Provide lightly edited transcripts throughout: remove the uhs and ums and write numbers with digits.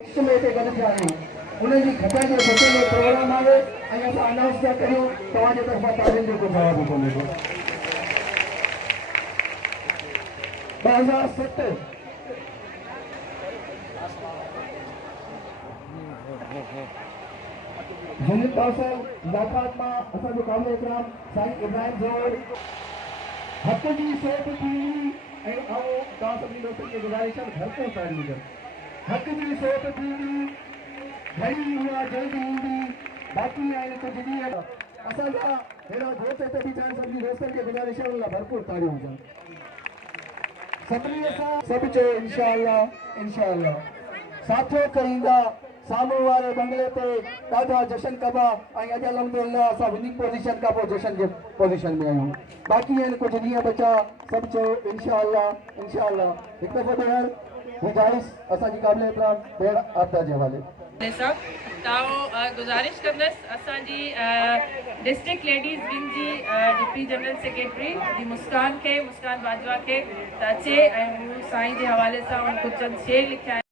में ते गॾु थिया आहियूं उन्हनि जी खटा जे बचे में प्रोग्राम आहे ऐं असां अनाउंस था करियूं तव्हांजे तरफ़ां तालियुनि जो को जवाबु कोन्हे 2007 यूनिट काउंसिल मुलाकात मां असांजो क़ाबिल एतिराम साईं इब्राहिम जोड़ हक़ जी सोच थी ऐं आऊं तव्हां सभिनी दोस्तनि खे गुज़ारिश आहे घर को तारीख़ हुजनि हक़ जी सोच थींदी घड़ी हुआ जल्दी ईंदी बाक़ी आहिनि कुझु ॾींहं असांजा अहिड़ा दोस्त हिते बीठा आहिनि सभिनी दोस्तनि खे गुज़ारिश आहे उन लाइ भरपूर ताड़ियूं हुजनि सभिनी सां सभु चयो इंशाअल्लाह इंशाअल्लाह साथियो करींदा साम्हूं वारे बंगले ते ॾाढा जशन कबा ऐं अॼु अल्हम्दुलिल्लाह असां विनिंग पोज़ीशन खां पोइ जशन जे पोज़ीशन में आहियूं बाक़ी आहिनि कुझु ॾींहं बचा सभु चयो इंशाअल्लाह इंशाअल्लाह हिकु दफ़ो ॿीहर गुज़ारिश असांजी क़ाबिल एतिराम भेण आबदा जे हवाले गुज़ारिश कंदसि असांजी डिस्ट्रिक्ट लेडीज़ विंग जी डिप्टी जनरल सेक्रेटरी जी मुस्कान बाजवा के अचे ऐं हू साईं जे हवाले सां कुझु चंद शेर लिखिया आहिनि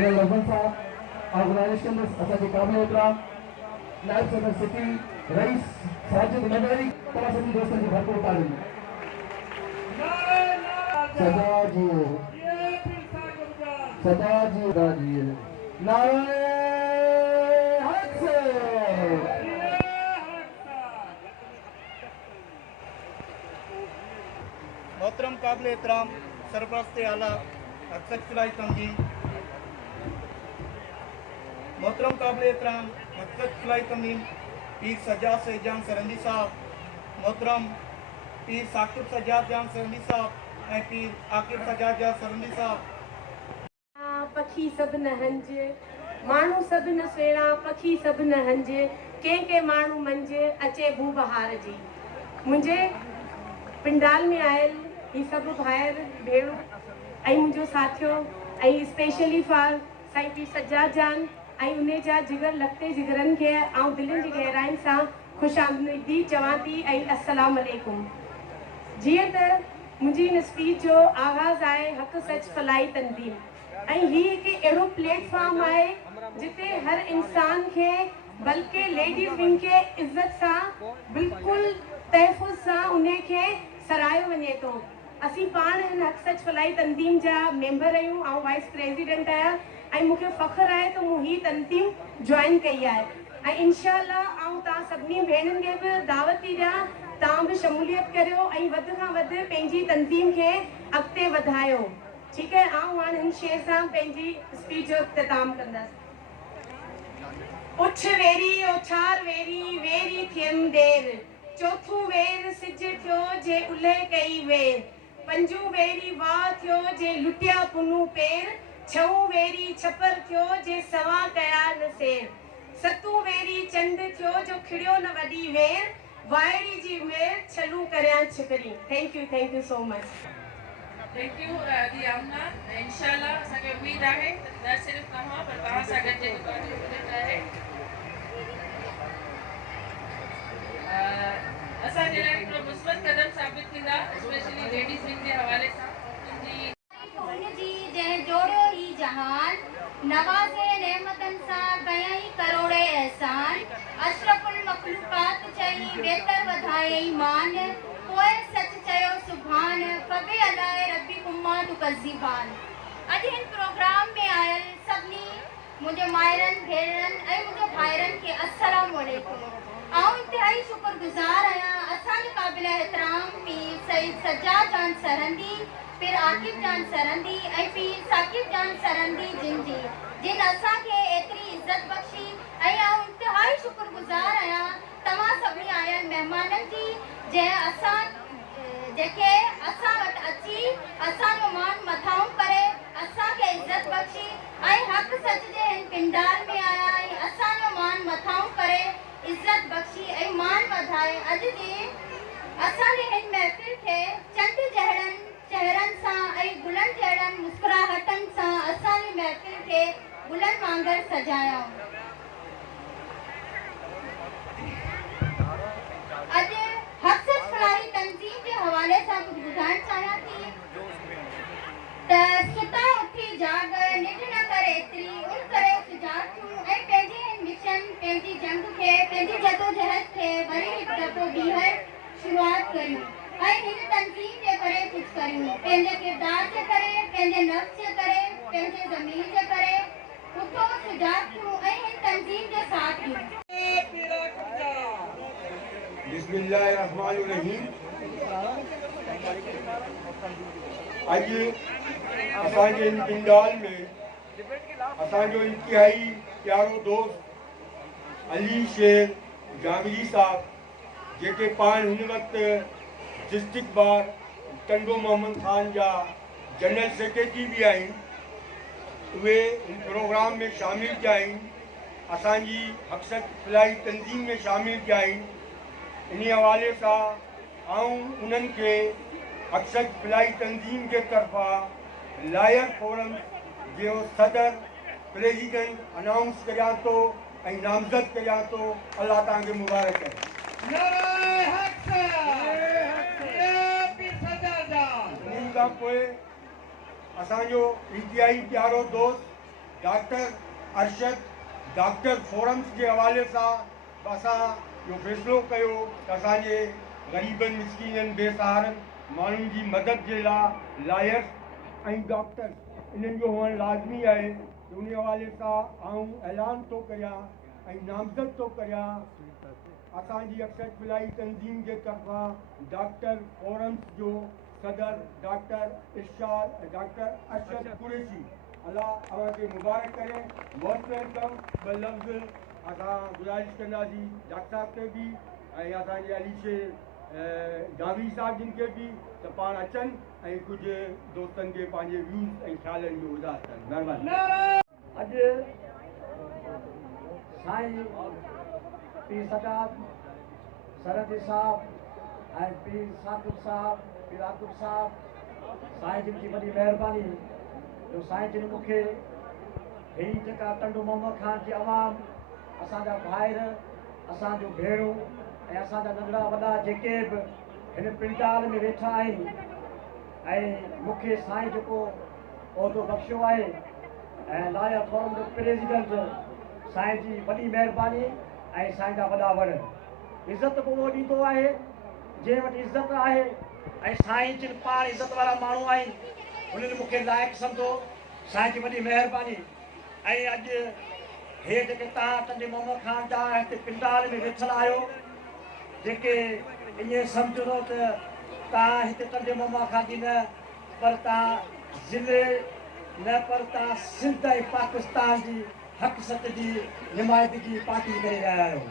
इन लफ्ज़नि सां गुज़ारिश कंदुसि असांजे क़ाबिल एतिराम नायब सदर सिटी रईस साजिद नगरी तव्हां सभिनी दोस्तनि जी भरपूर ताड़ियूं सदा जी नारे हक़ मोहतरम काबिल एहतराम सरपरस्त आला मकसद सिलाई तंजीम मोहतरम काबिल एहतराम मकसद सिलाई तंजीम पीर सज्जाद सैजान सरंदी साहब मोहतरम पीर साकिब सज्जाद जान सरंदी साहब ऐं पीर आकिब सज्जाद जान सरंदी साहब पखी सब न हंजे माण्हू सब न सुहिणा पखी सब न हंजे के माण्हू मंजे अचे भू बहार जी मुंहिंजे पिंडाल में आयल ही सब भाइर भेणूं ऐं मुंहिंजो साथियो ऐं स्पेशली फॉर साईं पीर सज्जाद जान ऐं उन जा जिगर लॻते जिगरनि खे ऐं दिलनि जी गहराइनि सां ख़ुशामदी चवां थी ऐं अस्सलाम वालेकुम। जीअं त मुंहिंजी इन स्पीच जो आगाज़ आहे हक़ सच फलाई तंज़ीम ऐं हीअ हिकु अहिड़ो प्लेटफॉर्म आहे जिते हर इंसान खे बल्कि लेडीज़ विंग खे इज़त सां बिल्कुलु तहफ़ुज़ सां उन खे सराहियो वञे थो। असीं पाण हिन हक़ सच फलाई तंज़ीम जा मेंबर आहियूं ऐं वाइस प्रेसिडेंट आहियां ऐं मूंखे फ़ख्रु आहे त मूं हीअ तंज़ीम जॉइन कई आहे ऐं इंशाअल्लाह आऊं तव्हां सभिनी भेणुनि खे बि दावत थी ॾियां तव्हां बि शमूलियत करियो ऐं वधि खां वधि पंहिंजी तंज़ीम खे अॻिते वधायो। ठीक है, आऊं हाणे हिन शेर सां पंहिंजी स्पीच जो इख़्तिताम कंदसि। उछ वेरी ओछार वेरी वेरी थियम देर, चौथों वेर सिज थियो जे उल्हे कई वेर, पंजू वेरी वाह थियो जे लुटिया पुनू पेर, छहों वेरी छपर थियो जे सवा कया न सेर, सतूं वेरी चंड थियो जो खिड़ियो न वॾी वेर, वाइड़ी जी मेर छलू करियां छिकरी। Thank you so much. Thank you दी आमना। इंशाल्लाह असांखे उम्मीद आहे न सिर्फ़ तव्हां पर तव्हां सां गॾु जेके तव्हांजी उम्मीद आहे असांजे लाइ हिकिड़ो मुस्बत क़दम साबित थींदा, स्पेशली लेडीज़ विंग जे हवाले सां। जी जंहिं जोड़ियो ही जहान, नवाज़े नेमतन सां कयई करोड़े एहसान, अशरफुल मखलूकात चई बेहतर वधायई मान, पोइ सच चयो सुभान, फबे अलाए रब्बी कुम्मा तुकज़िबान। अॼु हिन प्रोग्राम में आयल सभिनी मुंहिंजे माइरनि भेनरनि ऐं मुंहिंजे भाइरनि खे अस्सलाम वालेकुम। आऊं इंतिहाई शुक्रगुज़ार आहियां असांजे क़ाबिल एहतराम पीर सईद सज्जाद जान सरहंदी, पीर आकिब जान सरहंदी ऐं पीर साकिब जान सरहंदी जिन असांखे एतिरी इज़त बख़्शी। ऐं आऊं इंतिहाई शुक्रगुज़ार आहियां तव्हां सभिनी आयल महिमाननि जी जेके असां वटि अची असांजो मान मथाऊं करे असांखे इज़त बख़्शी ऐं हक़ सच जे हिन पिंडाल में आया ऐं असांजो मान मथाऊं करे इज़त बख़्शी ऐं मान वधाए अॼु जी असांजे हिन महफ़िल खे चंड जहिड़नि चहिरनि सां ऐं गुलनि जहिड़नि मुस्कुराहटनि सां असांजी महफ़िल खे गुलनि वांगुरु सजायूं। अॼु हक़ फलाही तंज़ीम जे हवाले सां कुझु ॿुधाइण चाहियां थी त सुता उथी जाग निंड न करे एतिरी उन करे सुजाग थियूं ऐं पंहिंजे मिशन पंहिंजी जंग खे पंहिंजी जदोजहद खे वरी हिकु दफ़ो ॿीहर शुरूआत करियूं ऐं हिन तंज़ीम जे करे कुझु करियूं, पंहिंजे किरदार जे करे, पंहिंजे नफ़्स जे करे, पंहिंजे ज़मीर जे करे उथो सुजाग थियूं ऐं हिन तंज़ीम जे साथ ॾियूं। बिस्मिल्लाहिर्रहमानिर्रहीम। अॼु असांजे इन पिंडाल में असांजो इंतिहाई प्यारो दोस्त अली शेर जामिरी साहब जेके पाण हिन वक़्तु डिस्ट्रिक्ट बार टंडो मोहम्मद ख़ान जा जनरल सेक्रेटरी भी आहिनि, उहे इन प्रोग्राम में शामिल थिया आहिनि, असांजी हक़सत फलाही तंज़ीम में शामिल थिया आहिनि। इन हवाले सां आऊं उन्हनि खे हक़सत फलाही तंज़ीम जे तरफ़ां लायर फोरम जो सदर प्रेसिडेंट अनाउंस करियां थो ऐं नामज़द करियां थो। अल्लाह तव्हांखे मुबारक करे। इन खां पोइ असांजो इंतिहाई प्यारो दोस्त डॉक्टर अरशद डॉक्टर फोरम्स जे हवाले सां असां इहो फ़ैसिलो कयो त असांजे ग़रीबनि मिस्कीननि बेसहारनि माण्हुनि जी मदद जे लाइ लायर्स ऐं डॉक्टर इन्हनि जो हुअणु लाज़मी आहे। उन हवाले सां आऊं ऐलान थो करियां ऐं नामज़द थो करियां असांजी हक़सत फलाही तंज़ीम जे तरफ़ां डॉक्टर फोरम्स जो सदर डॉक्टर अरशद कुरैशी। अल्लाह अव्हांखे मुबारक करे। Most welcome. ॿ लफ़्ज़ असां गुज़ारिश कंदासीं डॉक्टर साहब खे बि ऐं असांजे अली शेर जावी साहब जिन खे बि त पाण अचनि ऐं कुझु दोस्तनि खे पंहिंजे व्यूज़ ऐं ख़्यालनि जो इज़हार कनि। महिरबानी। अॼु साईं पीर सजाद सरहदी साहब ऐं पीर साकिब साहब पीर आकिब साहब साईं जिन जी वॾी महिरबानी जो साईं जिन मूंखे हीअ जेका टंडो मोहम्मद ख़ान जी अवाम असांजा भाइर असांजो भेणूं ऐं असांजा नंढड़ा वॾा जेके बि हिन पिंडाल में वेठा आहिनि ऐं मूंखे साईं जेको उहिदो बख़्शियो आहे ऐं लायर फोरम जो प्रेसिडेंट साईं जी वॾी महिरबानी ऐं साईं जा वॾा वण। इज़त पोइ उहो ॾींदो आहे जंहिं वटि इज़त आहे ऐं साईं जिन पाण इज़त वारा माण्हू आहिनि उन्हनि मूंखे लाइक़ु सम्झो। साईं जी वॾी महिरबानी। ऐं अॼु हे जेके तव्हां टंडे मोहम्मद ख़ान जा हिते पिंडाल में वेठल आहियो जेके ईअं सम्झो त तव्हां हिते टंडे मोहम्मद ख़ान जी न पर तव्हां ज़िले लापरता सिंध ऐं पाकिस्तान जी हक़ सत जी हिमायतगी पार्टी करे रहिया आहियो।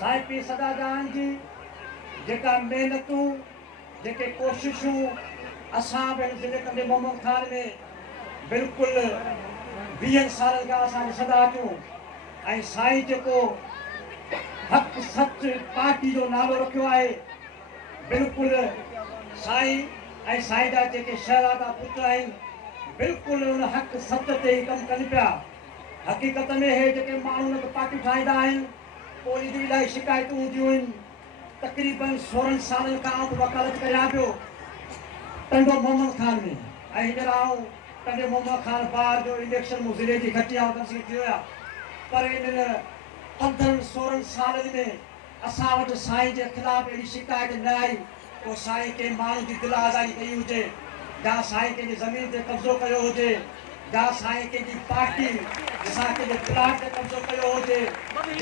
साईं पीर सदाजान जी जेका महिनतूं जेके कोशिशूं असां बि ज़िले कंदे मोहम्मद खान में बिल्कुलु 20 सालनि खां असां ॾिसंदा अचूं ऐं साईं जेको हक़ सच पार्टी जो नालो रखियो आहे बिल्कुलु साईं ऐं साईं जा जेके शहज़ादा पुट आहिनि बिल्कुलु उन हक़ सच ते ई कमु कनि पिया। हक़ीक़त में हे जेके माण्हू उन पार्टियूं ठाहींदा आहिनि पोइ जी इलाही शिकायतूं हूंदियूं आहिनि। तक़रीबन 16 सालनि खां आउं वकालत करियां पियो टंडो मोहम्मद खान में ऐं हींअर आउं टंडे मोहम्मद खान बार जो इलेक्शन मूं ज़िले जी घटिया तनसीब थी हुया पर इन्हनि 15-16 सालनि में असां वटि साईं जे ख़िलाफ़ अहिड़ी शिकायत न आई पोइ साईं कंहिं माण्हू जी दिलि आज़ादी कई हुजे या साईं कंहिंजी ज़मीन ते कब्ज़ो कयो हुजे या साईं कंहिंजी पार्टी असां कंहिंजे प्लाट ते कब्ज़ो कयो हुजे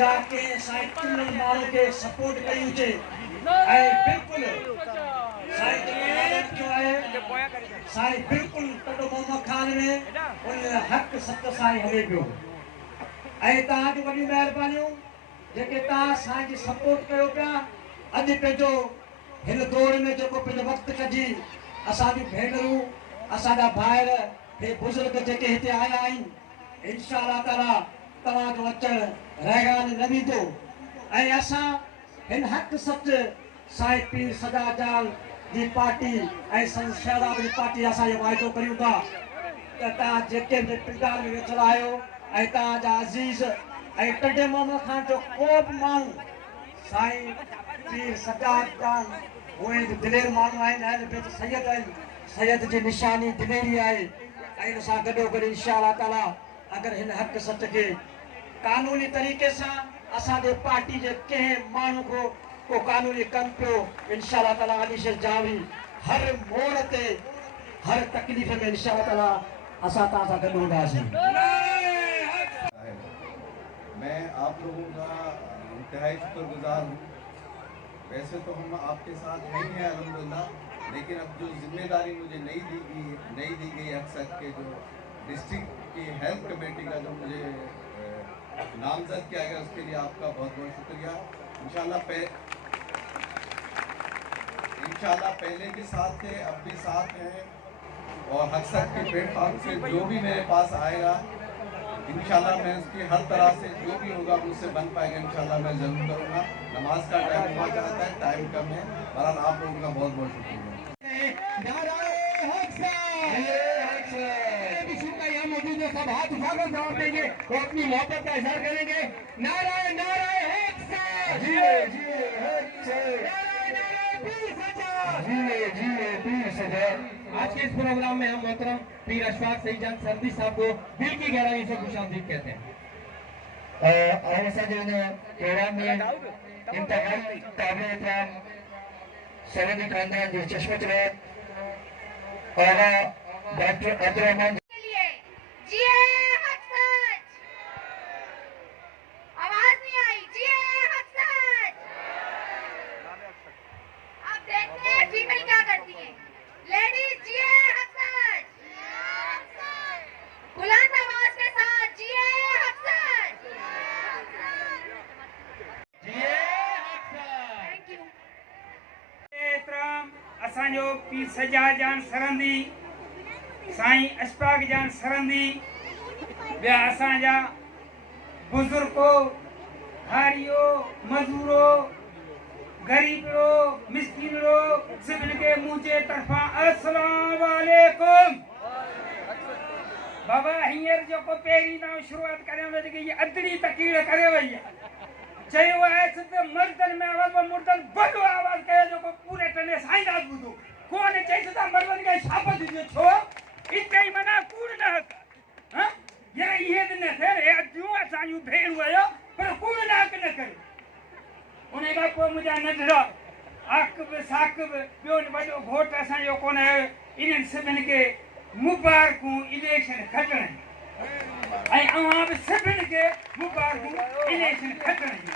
या कंहिं साईं चुनल माण्हू खे सपोर्ट कई हुजे ऐं बिल्कुलु साईं जेको नालो रखियो आहे साईं बिल्कुलु टंडो मोहम्मद खान में उन हक़ सत साईं हले पियो ऐं तव्हांजूं वॾियूं महिरबानियूं जेके तव्हां साईं जी सपोर्ट कयो पिया। अॼु पंहिंजो हिन दौर में जेको पंहिंजो वक़्तु कढी असांजूं भेनरूं असांजा भाइर हे बुज़ुर्ग जेके हिते आया आहिनि इंशाअल्लाह ताला तव्हांजो अचणु रहिगान न वेंदो ऐं असां हिन हक़ सच साईं पीर सदाजान जी पार्टी ऐं संत शहज़ाद जी पार्टी असां इहो वाइदो करियूं था त तव्हां जेके बि पिंडार में वेठल आहियो ऐं तव्हांजा अज़ीज़ ऐं टंडे मोहम्मद खान जो को बि माण्हू साईं पीर सदाजान उहे दिलेर माण्हू आहिनि अहल बैत सैयद आहिनि सैयद जी निशानी दिलेरी आहे ऐं हिन सां गॾोगॾु इंशाअल्लाह ताला अगरि हिन हक़ सच खे कानूनी तरीक़े सां असांजे पार्टी जे कंहिं माण्हू को कानूनी कमु पियो इंशाअल्लाह ताला अलीशर जावी हर मोड़ ते हर तकलीफ़ में इंशाअल्लाह ताला असां तव्हां सां गॾु हूंदासीं। मैं आप लोगों का इंतहाई शुक्रगुजार हूँ। वैसे तो हम आपके साथ नहीं हैं अल्हम्दुलिल्लाह लेकिन अब जो जिम्मेदारी मुझे नहीं दी गई अक्सर के जो डिस्ट्रिक्ट की हेल्थ कमेटी का जो मुझे नामजद किया गया उसके लिए आपका बहुत बहुत शुक्रिया। इंशाल्लाह पहले भी साथ थे अब भी साथ हैं और अक्सर के प्लेटफॉर्म से जो भी मेरे पास आएगा इंशाल्लाह मैं उसकी हर तरह से जो भी होगा मुझसे बन पाएगा इंशाल्लाह मैं ज़रूर करूँगा। नमाज का टाइम हुआ जाता है टाइम कम है बहरहाल आप लोगों का बहुत बहुत शुक्रिया। सब हाथ उठाकर जवाब देंगे वो अपनी मोहब्बत का इजहार करेंगे। नाराए नाराए आज के इस प्रोग्राम में हम मोहतरम पीर अशफाक सईद जान सरदी साहब को दिल की गहराई से खुशामदीद कहते हैं। प्रोग्राम में इंतहाई काबिल एहतराम सरहदी खानदान जो चश्मत रहे और डॉक्टर अब्दुर्रहमान आवाज नहीं आई जी हक सच। अब देखते हैं फीमेल क्या करती है। लेडीज जी हक सच बुलंद आवाज के साथ जी हक सच। Thank you. एहतराम असांजो पीर सजाद जान सरंदी साईं अशफाक जान सरंदी ॿिया असांजा बुज़ुर्गो हारियो मज़दूरो गरीबो मिस्किनो सभिनि खे मुंहिंजे तरफ़ां अस्सलाम वालेकुम। बाबा हींअर जेको पहिरीं दफ़ो शुरूआत करियां त जेकी अदड़ी तकीड़ करे वई आहे चयो आहे त मर्दनि में आवाज़ मुर्दनि वॾो आवाज़ कयो जेको पूरे टने साईंदास ॿुधो कोन चई त मर्दनि खे शाबत ॾिजो छो इते ई मना कूड़ न हक हां ये इहे न थे रे अजू असांजू भेण वयो पर कूड़ न हक न करे उन खां पोइ मुंहिंजा नंढड़ा आकिब साकिब ॿियो वॾो घोट असांजो कोन आयो इन्हनि सभिनि खे मुबारकूं इलेक्शन खटण ऐं अवां बि सभिनि खे मुबारकूं इलेक्शन खटण जी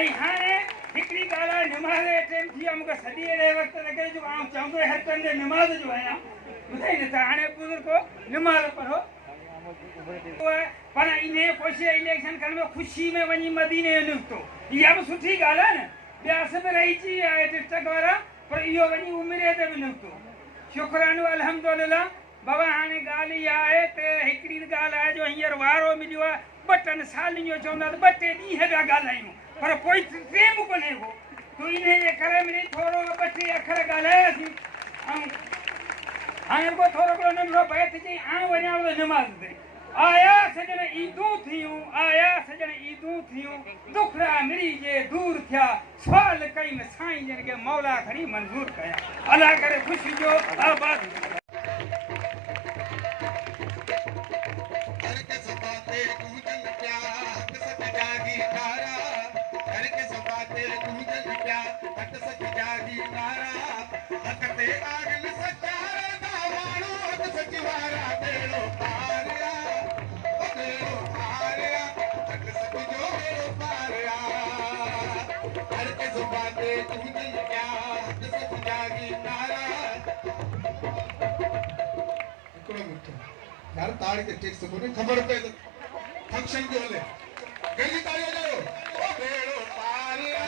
ऐं हाणे हिकिड़ी ॻाल्हि आहे निमाज़ जे टाइम थी आहे मूंखे सॼी अहिड़े वक़्तु लॻे जो आउं चवंदो हर कंदे निमाज़ जो आहियां ॿुधाई न त हाणे बुज़ुर्गो निमाज़ पढ़ो पर इन कोशिश इलेक्शन करण में ख़ुशी में वञी मदीने जो निकितो इहा बि सुठी ॻाल्हि आहे न ॿिया सभु रहिजी आहे डिस्ट्रिक्ट वारा पर इहो वञी उमिरि ते बि निकितो शुक्रानो अल्हम्दुलिल्लाह बाबा हाणे ॻाल्हि इहा आहे त हिकिड़ी ॻाल्हि आहे जो हींअर वारो मिलियो आहे 2-3 सालनि जो चवंदा त 2-3 ॾींहं था ॻाल्हायूं पर कोई प्रेम कोन्हे को तो इन जे करे मिली थोरो 2-3 अखर ॻाल्हायासीं ऐं हाणे को थोरो हिकिड़ो नंढिड़ो बैत चई आउं वञां थो निमाज़ ते आया सजण ईदूं थियूं दुखड़ा मिरी जे दूर थिया सवाल कई न साईं जन के मौला खणी मंज़ूर कया अल्लाह करे ख़ुशी जो आबाद यार ताड़ी के टेक्स्ट को नहीं खबर पे फंक्शन के हले जल्दी ताड़ी आ जाओ ओ बेड़ो पारिया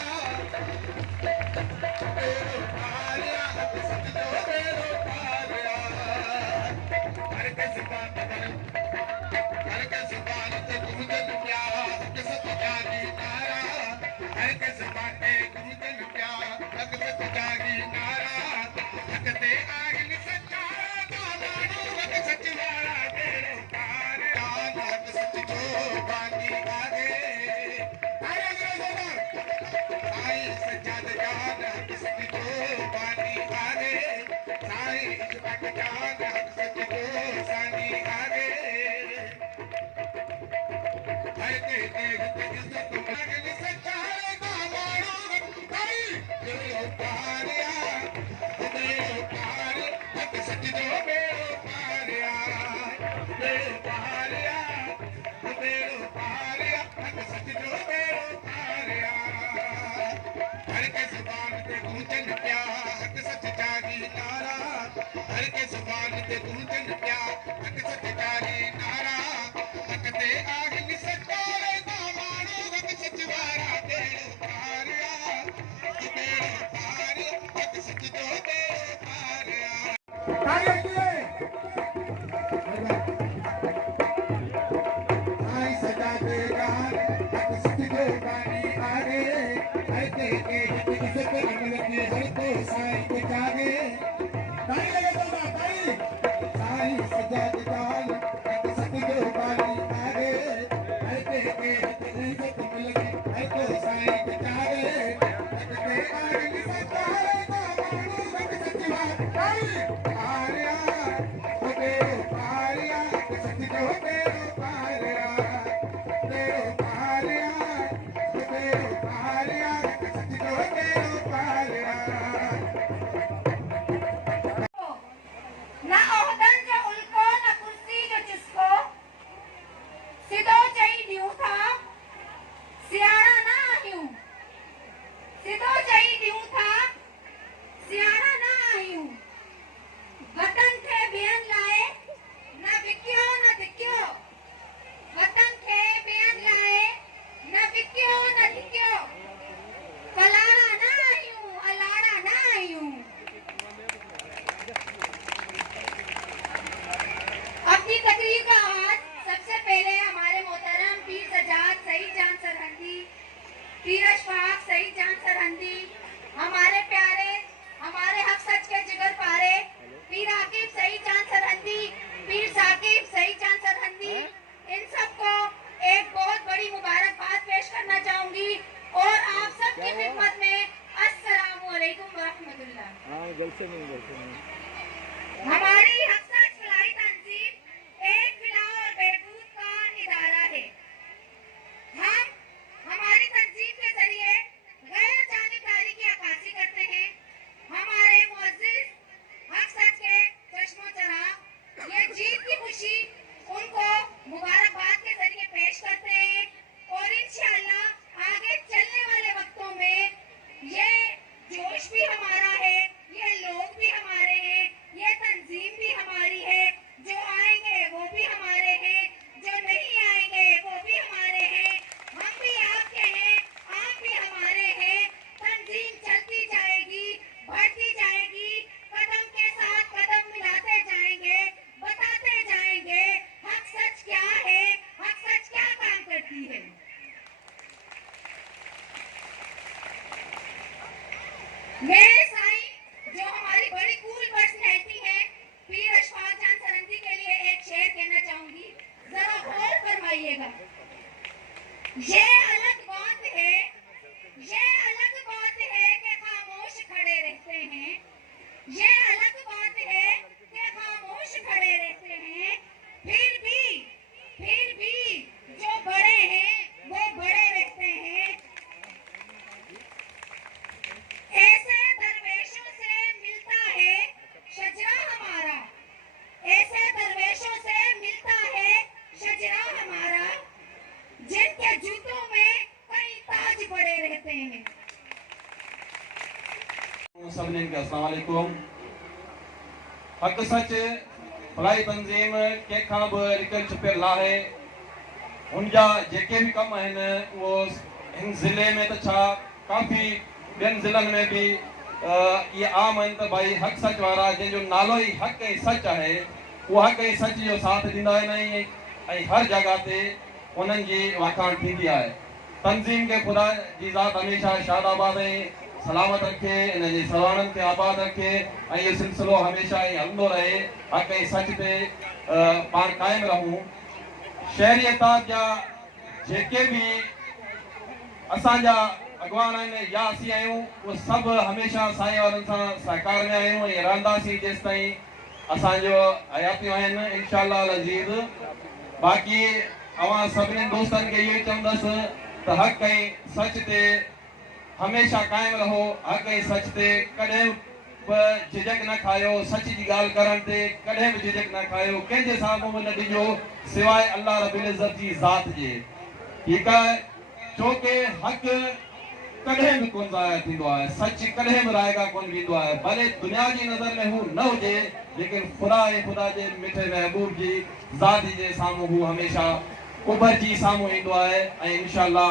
सच जो बेड़ो पारिया हर के जुबान ते गुंजन प्यार के सब जागी नारा हर के जुबान ते गुंजन प्यार हक सच जागी नारा हक ते आग सच्चा दामानो हक सच वाला ना ओहदन जो उल्को न कुर्सी अस्सलाम वालेकुम। हक़ सच भलाई तंज़ीम कंहिंखां बि लिकियल छुपियल नाहे। उनजा जेके बि कम आहिनि उहो हिन ज़िले में त छा काफ़ी ॿियनि ज़िलनि में बि ये आम आहिनि त भाई हक़ सच वारा जंहिंजो नालो ई हक़ ऐं सच आहे उहो हक़ ऐं सच जो साथ ॾींदा आहिनि ऐं हर जगह ते उन्हनि जी वाखाण थींदी आहे। तंज़ीम के खुदा जी ज़ात हमेशह शादाबाद ऐं सलामत रखे, इन जे सवाणनि खे आबाद रखे ऐं इहो सिलसिलो हमेशह ई हलंदो रहे। हक़ ऐं सच ते पाण क़ाइमु रहूं। शहरियत जा जेके बि असांजा अॻवान आहिनि या असीं आहियूं उहे सभु हमेशह साईं वारनि सां सहकार में आहियूं ऐं रहंदासीं जेसि ताईं असांजो हयातियूं आहिनि इंशाअल्लाह अज़ीज़। बाक़ी अवां सभिनी दोस्तनि खे इहो ई चवंदुसि त हक़ ऐं सच ते हमेशह क़ाइमु रहो। हक़ ऐं सच ते कॾहिं बि झिझक न खायो। सच जी ॻाल्हि करण ते कॾहिं बि झिझक न खायो। कंहिंजे साम्हूं बि न ॾिजो सवाइ अल्लाह रब्बुल इज़्ज़त जी ज़ात जे। ठीकु आहे, छोकी हक़ कॾहिं बि कोन ज़ाया थींदो आहे। सच कॾहिं बि रायगा कोन थींदो आहे। भले दुनिया जी नज़र में हू न हुजे लेकिन खुदा ऐं खुदा जे मिठे महबूब जी ज़ात जे साम्हूं हू हमेशह उभरजी साम्हूं ईंदो आहे ऐं इंशाअल्लाह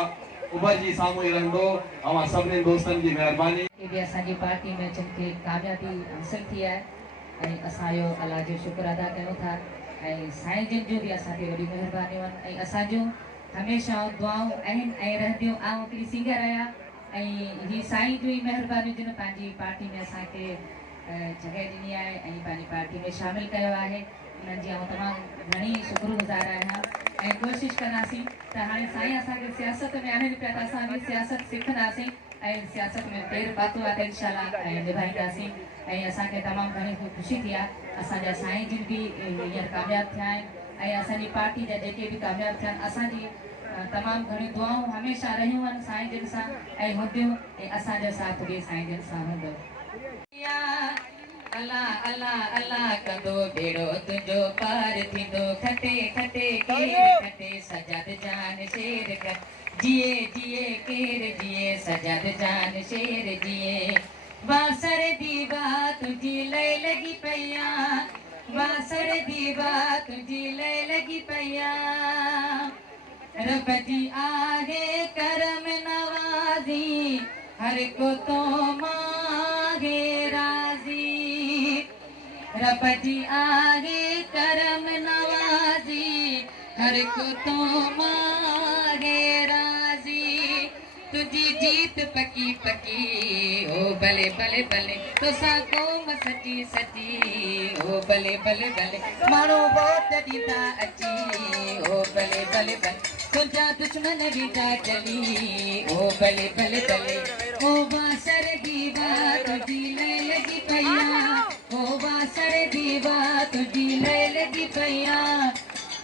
उभरजी साम्हूं ई रहंदो। अवां सभिनी दोस्तनि जी महिरबानी। ये भी असांजी पार्टी में जिनके कामयाबी हासिल थी है ऐं असांजो अल्लाह जो शुक्र अदा कयूं था ऐं साईं जिन जो भी असांखे वॾी महिरबानियूं आहिनि ऐं असांजूं हमेशह दुआऊं आहिनि ऐं रहंदियूं। आऊं हिकिड़ी सिंगर आहियां ऐं ही साईं जो ई महिरबानी जिन पंहिंजी पार्टी में असांखे जॻह ॾिनी आहे ऐं पंहिंजी पार्टी में शामिलु कयो आहे। उन्हनि जी आऊं तमामु घणी शुक्रगुज़ार आहियां ऐं कोशिशि कंदासीं त हाणे साईं असांखे सियासत में आहिनि पिया त असां बि सियासत सिखंदासीं ऐं सियासत में पेर पातो आहे त इंशाअल्लाह ऐं निभाईंदासीं। ऐं असांखे तमामु घणी ख़ुशी थी आहे असांजा साईं जिन बि हींअर कामयाबु थिया आहिनि ऐं असांजी पार्टी जा जेके बि कामयाबु थिया आहिनि असांजी तमामु घणी दुआऊं हमेशह रहियूं आहिनि साईं जिन सां ऐं हूंदियूं ऐं असांजो साथ बि साईं जिन सां हूंदो। अल्लाह अल्लाह अल्लाह कंदो बेड़ो तुंहिंजो पार थींदो खटे खटे केर खटे सजाद जान शेर कर जिए जिए केर जिए सजाद जान शेर जिए। बासर दी बात तुझी ले लगी पैया बासर दी बात तुझी ले लगी पैया। रब जी आहे करम नवाज़ी हर को तो मांगे राज़ी। रब जी आहे करम नवाज़ी हर को तो मांगे राज़ी। तुझी जीत पकी पकी ओ भले भले भले तो साको मसती सती ओ भले भले भले मारो बहुत दीदा अची ओ भले भले भले तुझा दुश्मन भी जा चली ओ भले भले भले। ओ बासर दीवा तुझी ले लगी पैया ओ बासर दीवा तुझी ले लगी पैया।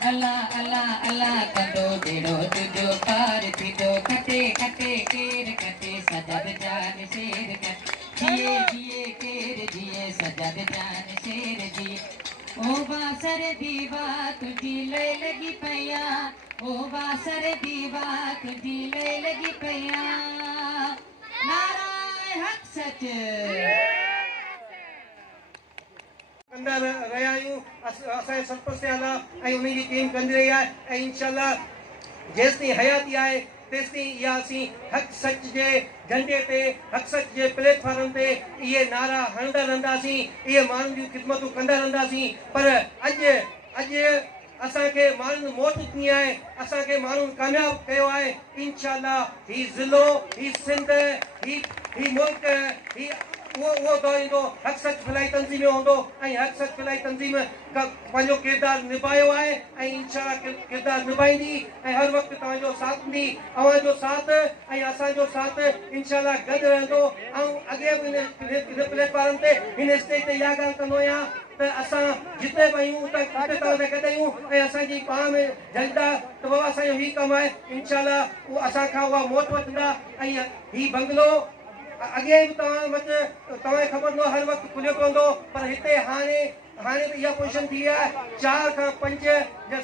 अल्लाह अल्लाह अल्लाह कंदो बेड़ो तुझो पार थींदो खटे खटे केर खटे सजद जान शेर कर जिए जिए केर जिए सजद जान शेर जिए। ओ बासर दीवा तुझी ले लगी पैया ओ बासर दीवा तुझी ले लगी पैया। नाराए हक सच कंदा रहिया आहियूं। असांजे सरपंच अल्लाह ऐं उन जी टीम कंदी रही आहे ऐं इंशाअल्लाह जेसि ताईं हयाती आहे तेसि ताईं इहा असीं हक़ सच जे झंडे ते हक़ सच जे प्लेटफॉर्म ते इहे नारा हणंदा रहंदासीं इहे माण्हुनि जूं ख़िदमतूं कंदा रहंदासीं। पर अॼु असांखे माण्हुनि मौत ॾिनी आहे असांखे माण्हुनि कामयाबु कयो आहे। इंशाअल्लाह ही ज़िलो ही सिंध ही मुल्क ही वो दौर ईंदो हक़ सच फलाई तंज़ीम में हूंदो ऐं हक़ सच फलाई तंज़ीम पंहिंजो किरदारु निभायो आहे ऐं इंशाअल्लाह किरदारु निभाईंदी ऐं हर वक़्तु तव्हांजो साथ ॾींदी। अवांजो साथ ऐं असांजो साथ इंशाअल्लाह गॾु रहंदो। ऐं अॻे बि हिन प्लेटफॉर्म ते हिन स्टेज ते इहा ॻाल्हि कंदो आहियां त असां जिते बि आहियूं त तव्हां सां गॾु आहियूं ऐं असांजी पाण में झंडा त बाबा असांजो हीउ कमु आहे इंशाअल्लाह उहा असांखां उहा मौत वठंदा। ऐं हीउ बंगलो अॻे बि तव्हां वटि तव्हांखे ख़बर हूंदो हर वक़्तु खुलियो पवंदो पर हिते हाणे हाणे त इहा पोजीशन थी आहे 4 खां 5 जा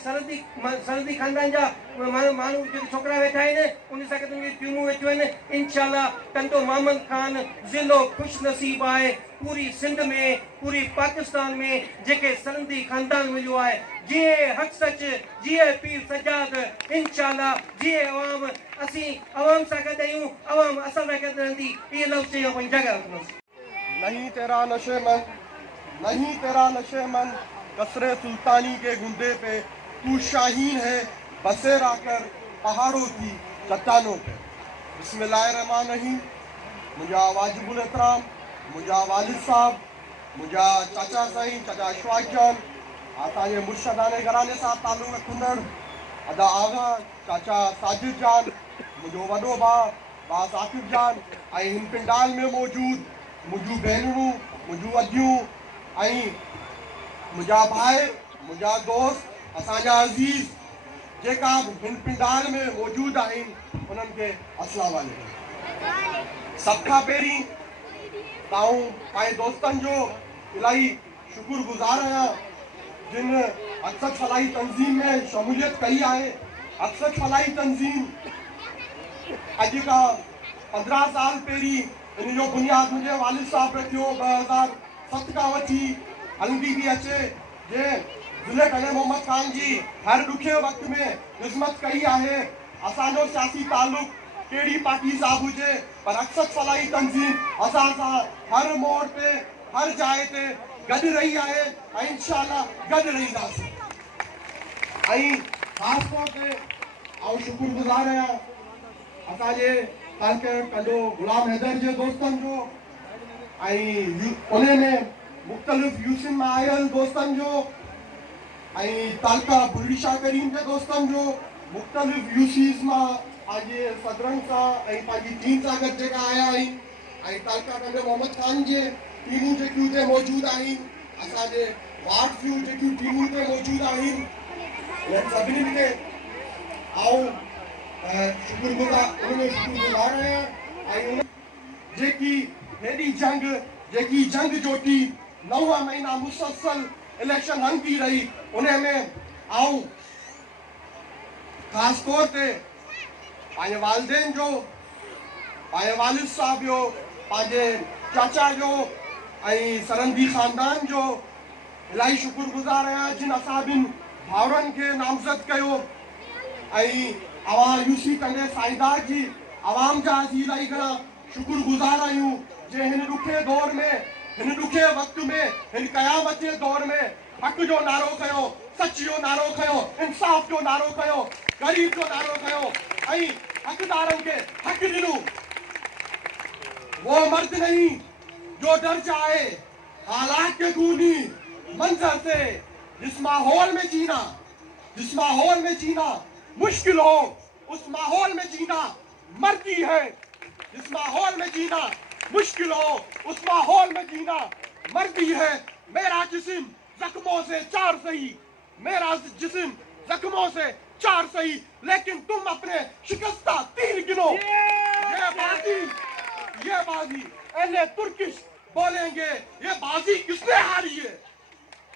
सरहदी खानदान जा माण्हू जेके छोकिरा वेठा आहिनि उन सां गॾु उनजी टीमूं वेठियूं आहिनि। इंशाल्लाह कंदो मोहम्मद ख़ान ज़िलो ख़ुशि नसीब आहे पूरी सिंध में पूरी पाकिस्तान में जेके सरहदी खानदान मिलियो आहे। जीअं हक़ सच जीअं पीर सजाद इंशाल्लाह जीअं अवाम असीं अवाम सां गॾु आहियूं अवाम असां सां गॾु रहंदी। इहे लफ़्ज़ चई पंहिंजी जॻह रखंदुसि। नहीं तेरा नशेमंद नहीं तेरा नशेमंद कसरे सुल्तानी के गुंदे पे तू शाहीन है बसेरा कर पहाड़ों की चट्टानों पे। बिस्मिल्लाहिर्रहमानिर्रहीम। मुझा वाजिबुल एहतराम मुझा वालिद साहब मुझा चाचा साईं चाचा अशफाक जान असांजे मुर्शदाने घराने सां तालुक़ रखंदड़ अदा आगा चाचा साजिद जान मुझो वॾो भाउ साकिब जान ऐं हिन पिंडाल में मौजूद मुझू भेनरूं मुझू अदियूं ऐं मुझा भाई मुझा दोस्त असांजा अज़ीज़ जेका हिन पिंडाल में मौजूद आहिनि उन्हनि खे अस्सलाम वालेकुम। सभ खां पहिरीं ताऊं पंहिंजे दोस्तनि जो इलाही शुक्रगुज़ार आहियां जिन अक़सद फलाही तंज़ीम में शमूलियत कई आहे। अक़सद फलाही तंज़ीम अॼु खां 15 साल पहिरीं इन जो बुनियाद मुंहिंजे वालिद साहब रखियो 2007 खां वठी हलंदी थी अचे। जे ज़िले टने मोहम्मद ख़ान जी हर ॾुखे वक़्त में ख़िदमत कई आहे। असांजो सियासी तालुक़ कहिड़ी पार्टी सां हुजे पर अक़सद फलाही तंज़ीम असां सां हर मोड़ ते हर जाइ ते गॾु रही आहे ऐं इंशाअल्लाह गॾु रहींदासीं। ऐं ख़ासि तौर ते आउं शुक्रगुज़ार आहियां असांजे हल्के कंदो गुलाम हैदर जे दोस्तनि जो ऐं उन में मुख़्तलिफ़ यूसिन मां आयल दोस्तनि जो ऐं तालका बुलड़ी शाह करीम जे दोस्तनि जो मुख़्तलिफ़ यूसीस मां पंहिंजे सदरनि सां ऐं पंहिंजी टीम सां गॾु जेका आया आहिनि ऐं तालका कंदो मोहम्मद ख़ान जे टीमूं जेकियूं हिते मौजूदु आहिनि असांजे वार्ड जूं जेकियूं टीमूं हिते मौजूदु आहिनि इन्हनि सभिनीनि खे आऊं शुक्रगुज़ार आहियां ऐं जेकी हेॾी जंग जोटी 9 महीना मुसलसल इलेक्शन हलंदी रही उन में आऊं ख़ासि तौर ते पंहिंजे वालिदेन जो पंहिंजे वालिद साहब जो पंहिंजे चाचा जो ऐं सरहदी ख़ानदान जो इलाही शुक्रगुज़ार आहियां जिन असां ॿिनि भाउरनि खे नामज़द कयो ऐं अवां यूसी कंदे साईंदास जी आवाम जा असीं इलाही घणा शुक्रगुज़ार आहियूं जे हिन ॾुखे दौर में हिन ॾुखे वक़्त में हिन क़यामत जे दौर में हक़ जो नारो खयो सच जो नारो खयो इंसाफ़ जो नारो खयो ग़रीब जो नारो खयो ऐं हक़दारनि खे हक़ ॾिनो। वो मर्द नहीं जो डर जाए हालात के खूनी मंजर से जिस माहौल में जीना मुश्किल हो उस माहौल में जीना मर्दी है। जिस माहौल में जीना मुश्किल हो उस माहौल में जीना मर्दी है। मेरा जिस्म जख्मों से 4 सही मेरा जिस्म जख्मों से 4 सही लेकिन तुम अपने शिकस्ता तीर गिनो। ये बाजी एले तुर्किश बोलेंगे ये बाजी किसने हारी है।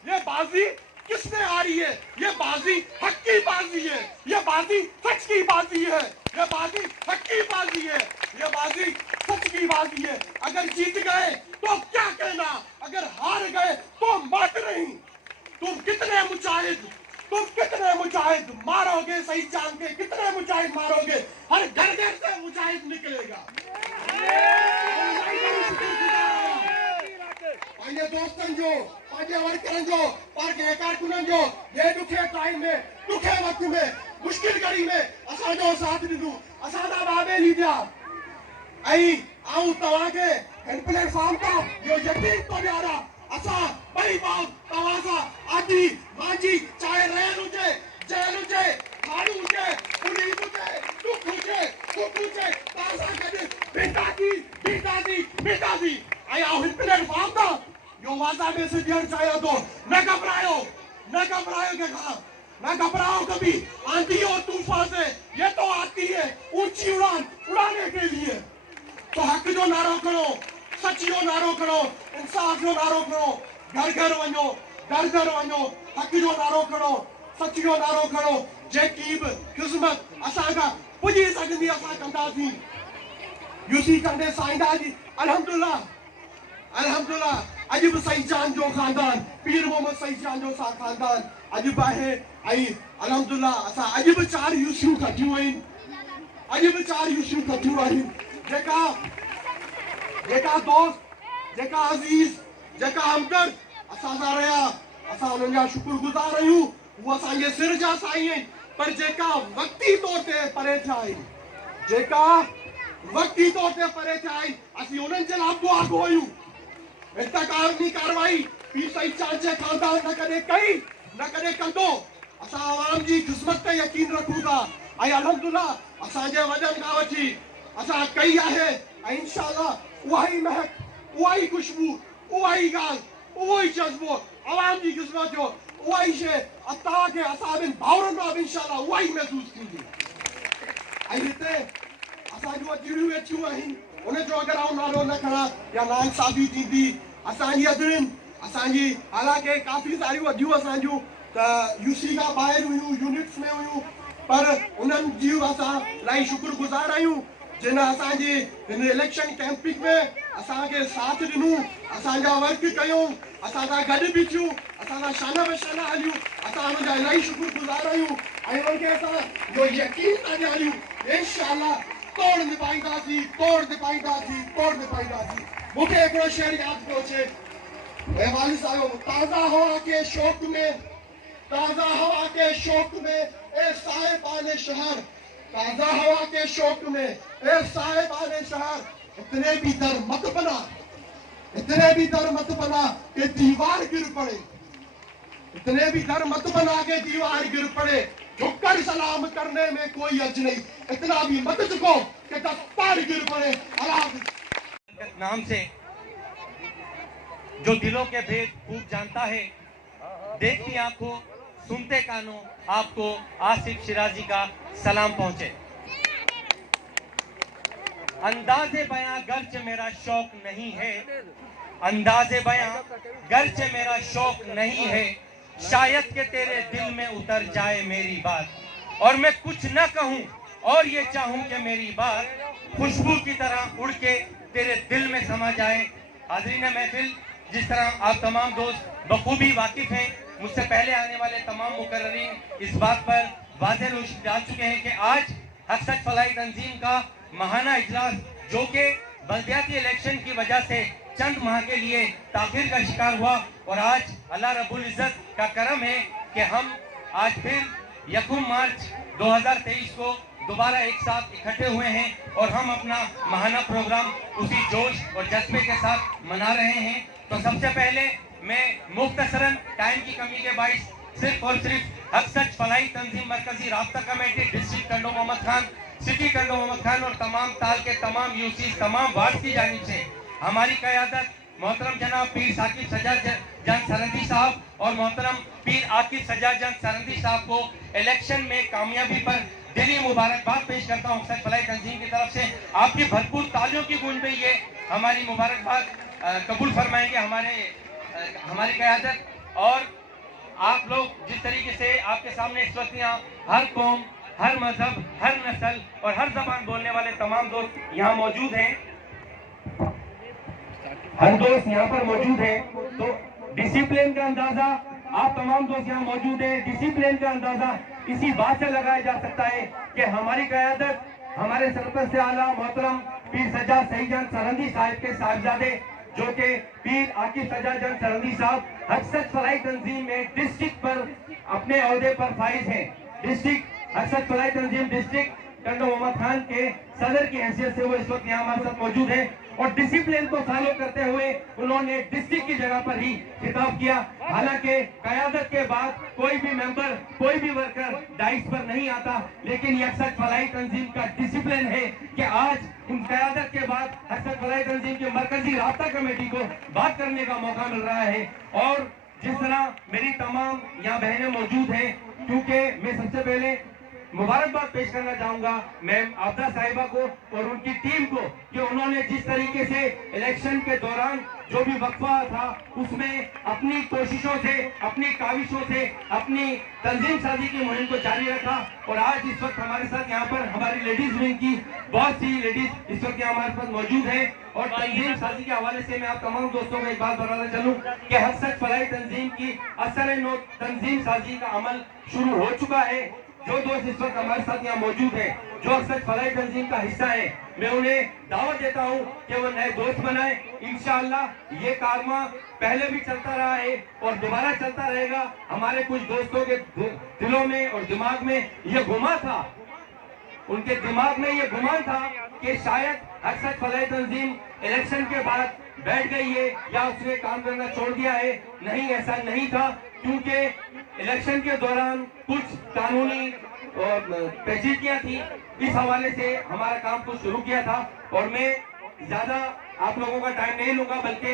ये बाजी किसने हारी है। ये बाजी हक की बाजी है। ये बाजी सच की बाजी है। ये बाजी हक की बाजी है। ये बाजी सच की बाजी है। अगर जीत गए तो क्या कहना अगर हार गए तो मत नहीं। तुम कितने मुजाहिद मारोगे सही जान के कितने मुजाहिद मारोगे हर घर से मुजाहिद निकलेगा। पंहिंजे दोस्तनि जो पंहिंजे वर्करनि जो पंहिंजे कारकुननि जो ये ॾुखे टाइम में ॾुखे वक़्त में मुश्किल घड़ी में असांजो साथ ॾिनो असांजा बाबे लीजिया ऐं आऊं तव्हांखे हिन प्लेटफॉर्म तां इहो यकीन थो ॾियारां असां ॿई भाउ तव्हां सां आदि मांझी चाहे रेल हुजे जेल हुजे खाड़ू हुजे पुलिस हुजे दुख हुजे तव्हां सां गॾु बीठासीं ऐं आऊं हिन प्लेटफॉर्म तां यो वादा में से ॾियणु चाहियां थो न घबरायो कंहिंखां न घबराओ कभी आंधी और तूफान से ये तो आती है ऊंची उड़ान उड़ाने के लिए। तो हक जो नारो करो सच जो नारो करो इंसाफ जो नारो करो घर घर वञो दर दर वञो, हक़ जो नारो खणो, सच जो नारो खणो, जेकी बि ख़िज़मत असांखां पुॼी सघंदी असां कंदासीं। यूसी कंदे साईंदा जी अल्हम्दुलिल्लाह अल्हम्दुलिल्लाह अॼु बि सही जान जो ख़ानदान, पीर मोहम्मद सही जान जो सा ख़ानदान अॼु बि आहे। ऐं अल्हम्दुलिल्लाह असां अॼु बि 4 यूसियूं कढियूं आहिनि, अॼु बि 4 यूसियूं कढियूं आहिनि। जेका दोस्त, जेका अज़ीज़, जेका हमदर्द असां सां रहिया, असां उन्हनि जा शुक्रगुज़ार आहियूं। उहे असांजे सिर जा साईं आहिनि, पर जेका वक़्ती तौर ते परे थिया आहिनि, जेका वक़्ती तौर ते परे थिया आहिनि, असीं उन्हनि जे लाइ दुआ कयूं। इंतकामी कार्रवाई पीर सईद जान जे ख़ानदान न कॾहिं कई, न कॾहिं कंदो। असां आवाम जी ख़िज़मत ते यकीन रखूं था ऐं अल्हम्दुलिल्लाह असांजे वॾनि खां वठी असां कई आहे। ऐं इंशाअल्लाह उहा ई महक, उहा ई खुशबू, उहा ई ॻाल्हि, उहो ई जज़्बो आवाम जी ख़िज़मत जो, उहा ई शइ तव्हांखे असां ॿिनि भाउरनि मां बि इंशाअल्लाह उहा ई महसूसु थींदी। ऐं हिते असांजूं अदिड़ियूं वेठियूं आहिनि, उनजो अगरि आउं नालो न खणा या नाइंसाफ़ी थींदी। असांजी अदिड़ियुनि, असांजी हालांकि काफ़ी सारियूं अदियूं असांजूं त यूसी खां ॿाहिरि हुयूं, यूनिट्स में हुयूं, पर उन्हनि जी असां इलाही शुक्रगुज़ार आहियूं जिन असांजी हिन इलेक्शन कैंपिंग में असांखे साथ ॾिनो, असांजा वर्क कयूं, असां सां गॾु बीठियूं, असां सां शान बशाना हलियूं। असां हुनजा इलाही शुक्रगुज़ार आहियूं ऐं उन्हनि खे असां इहो यकीन था ॾियारियूं इंशाअल्लाह तोड़ निभाईंदासीं, तोड़ निभाईंदासीं, तोड़ निभाईंदासीं। मूंखे हिकिड़ो शेर यादि पियो अचे, वाली साहिब, ताज़ा हवा के शौक़ में, ताज़ा हवा के शौक़ में ए साहिबाने शहर, ताज़ा हवा के शौक़ में ए साहिबाने शहर, इतने भी दर मत बना, इतने भी दर मत बना कि दीवार गिर पड़े, इतने भी दर मत बना के दीवार गिर पड़े, झुककर सलाम करने में कोई अर्ज नहीं, इतना भी मत झुको कि दस्तार गिर पड़े। अल्लाह नाम से जो दिलों के भेद खूब जानता है, देखती आंखों सुनते कानों, आपको आसिफ शिराजी का सलाम पहुंचे। अंदाज़े बयां गर्च मेरा शौक नहीं है, अंदाज़े बयां गर्च मेरा शौक नहीं है, शायद के तेरे दिल में उतर जाए मेरी बात और मैं कुछ न कहूं और ये चाहूं कि मेरी बात खुशबू की तरह उड़ के तेरे दिल में समा जाए। हाज़रीन महफिल, जिस तरह आप तमाम दोस्त बखूबी वाकिफ हैं, मुझसे पहले आने वाले तमाम मुकर्ररीन इस बात पर वाज़ेह रोशनी डाल चुके हैं कि आज हक़ सच फलाही तंजीम का महाना इजलास, जो कि बल्दियाती इलेक्शन की वजह से चंद माह के लिए ताख़ीर का शिकार हुआ, और आज अल्लाह रब्बुल इज़्ज़त का करम है कि हम आज फिर 1 मार्च 2023 को दोबारा एक साथ इकट्ठे हुए हैं और हम अपना महाना प्रोग्राम उसी जोश और जज्बे के साथ मना रहे हैं। तो सबसे पहले मैं मुख्तसरन टाइम की कमी के बाइस सिर्फ और सिर्फ हक़ सच फलाही तंजीम मरकजी राब्ता committee district Kando Mohammad Khan, city Kando Mohammad Khan और तमाम ताल के तमाम यूसी, तमाम वार्ड की जानिब से हमारी क़यादत मोहतरम जनाब पीर साकिब सज्जाद जान सरंदी साहब और मोहतरम पीर आकिब सज्जाद जान सरंदी साहब को इलेक्शन में कामयाबी पर दिली मुबारकबाद पेश करता हूँ। सच फलाही तंजीम की तरफ से आपकी भरपूर तालियों की गूंज में ये हमारी मुबारकबाद कबूल फरमाएंगे हमारी क़यादत। और आप लोग जिस तरीके से आपके सामने इस वक्त यहाँ हर कौम, हर मजहब, हर नस्ल और हर जबान बोलने वाले तमाम दोस्त यहाँ मौजूद हैं, हर दोस्त यहाँ पर मौजूद है, तो डिसिप्लिन का अंदाजा आप तमाम दोस्त यहाँ मौजूद हैं। डिसिप्लिन का अंदाजा इसी बात से लगाया जा सकता है कि हमारी क़यादत हमारे सरपंच से आला मोहतरम पीर सज्जाद सईद जान सरंदी साहब के साहिबजादे, जो कि पीर आकिब सज्जाद जान सरंदी साहब हक़ सच फलाही तंजीम में डिस्ट्रिक्ट पर अपने ओहदे पर फाइज हैं। डिस्ट्रिक्ट हक़ सच फलाही तंजीम डिस्ट्रिक्ट कंडो मोहम्मद खान के सदर की हैसियत से वो इस वक्त यहाँ हमारे साथ मौजूद है और डिसिप्लिन को फॉलो करते हुए उन्होंने डिस्ट्रिक्ट की जगह पर ही खिताब किया। हालांकि क़यादत के बाद कोई भी मेंबर, कोई भी वर्कर डाइस पर नहीं आता, लेकिन ये सच फलाही तंजीम का डिसिप्लिन है कि आज उन क़यादत के बाद सच फलाही तंजीम की मरकजी राब्ता कमेटी को बात करने का मौका मिल रहा है। और जिस तरह मेरी तमाम यहाँ बहनें मौजूद हैं, क्योंकि मैं सबसे पहले मुबारकबाद पेश करना चाहूंगा मैम आबदा साहिबा को और उनकी टीम को कि उन्होंने जिस तरीके से इलेक्शन के दौरान जो भी वक्फा था उसमें अपनी कोशिशों से, अपनी काविशों से, अपनी तंजीम साजी की मुहिम को जारी रखा। और आज इस वक्त हमारे साथ यहाँ पर हमारी लेडीज विंग की बहुत सी लेडीज इस वक्त यहाँ हमारे पास मौजूद है। और तंजीम साजी के हवाले से मैं आप तमाम दोस्तों को एक बात बताना चलूँ कि हक सच फलाही तंजीम की असर नो तंजीम साजी का अमल शुरू हो चुका है। जो दोस्त इस वक्त हमारे साथ यहाँ मौजूद है, जो हक सच फलाही तंजीम का हिस्सा है, मैं उन्हें दावत देता हूँ कि वो नए दोस्त बनाए। इंशाअल्लाह ये कारवा पहले भी चलता रहा है और दोबारा चलता रहेगा। हमारे कुछ दोस्तों के दिलों में और दिमाग में ये गुमा था, उनके दिमाग में ये गुमान था कि शायद हक सच फलाही तंजीम इलेक्शन के बाद बैठ गई है या उसने काम करना छोड़ दिया है। नहीं, ऐसा नहीं था, क्योंकि इलेक्शन के दौरान कुछ कानूनी पेचीदगियां थी। इस हवाले से हमारा काम कुछ शुरू किया था। और मैं ज्यादा आप लोगों का टाइम नहीं लूंगा, बल्कि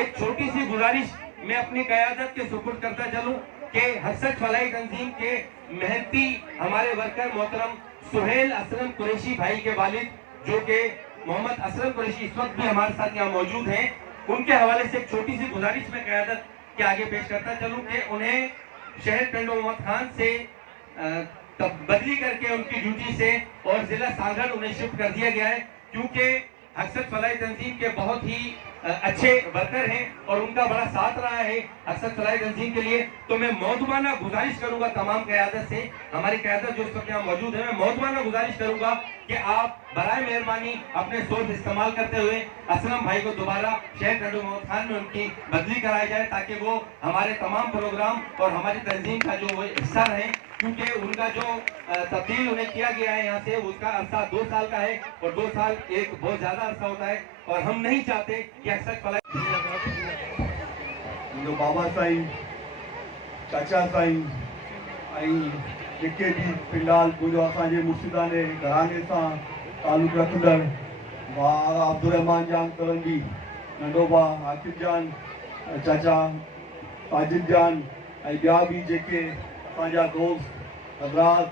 एक छोटी सी गुजारिश मैं अपनी क़यादत के सुपुर्द करता चलूं कि हक सच फलाही तंजीम के मेहनती हमारे वर्कर मोहतरम सुहेल असलम कुरैशी भाई के वालिद, जो कि मोहम्मद असलम कुरैशी इस वक्त भी हमारे साथ यहाँ मौजूद हैं, उनके हवाले से एक छोटी सी गुजारिश में क़यादत के आगे पेश करता चलूं कि उन्हें शहर टंडो मोहम्मद खान से बदली करके उनकी ड्यूटी से और जिला सांगड़ उन्हें शिफ्ट कर दिया गया है, क्योंकि हक सच फलाही तंजीम के बहुत ही अच्छे वर्कर हैं और उनका बड़ा साथ रहा है हक सच फलाही तंजीम के लिए। तो मैं मौजूदाना गुजारिश करूंगा तमाम क़यादत से, हमारी क़यादत जो इस वक्त यहाँ मौजूद है, मैं मौजूदाना गुजारिश करूंगा कि आप बराए मेहरबानी अपने सोर्स इस्तेमाल करते हुए असलम भाई को दोबारा शहर टंडो मोहम्मद खान में उनकी बदली कराई जाए, ताकि वो हमारे तमाम प्रोग्राम और हमारी तंजीम का जो वो हिस्सा रहे। क्योंकि उनका जो तब्दील उन्हें किया गया है यहाँ से, उसका अरसा 2 साल का है और 2 साल एक बहुत ज्यादा अरसा होता है और हम नहीं चाहते कि अक्सर मुंहिंजो बाबा साईं, चाचा साईं ऐं जेके बि फिलहाल मुंहिंजो असांजे मुर्शिदाने घराने सां तालुक रखंदड़ वाह अब्दुर्रहमान जान करंदी, नंढो भाउ आकिब जान, चाचा साजिद जान ऐं ॿिया बि जेके असांजा दोस्त हज़रात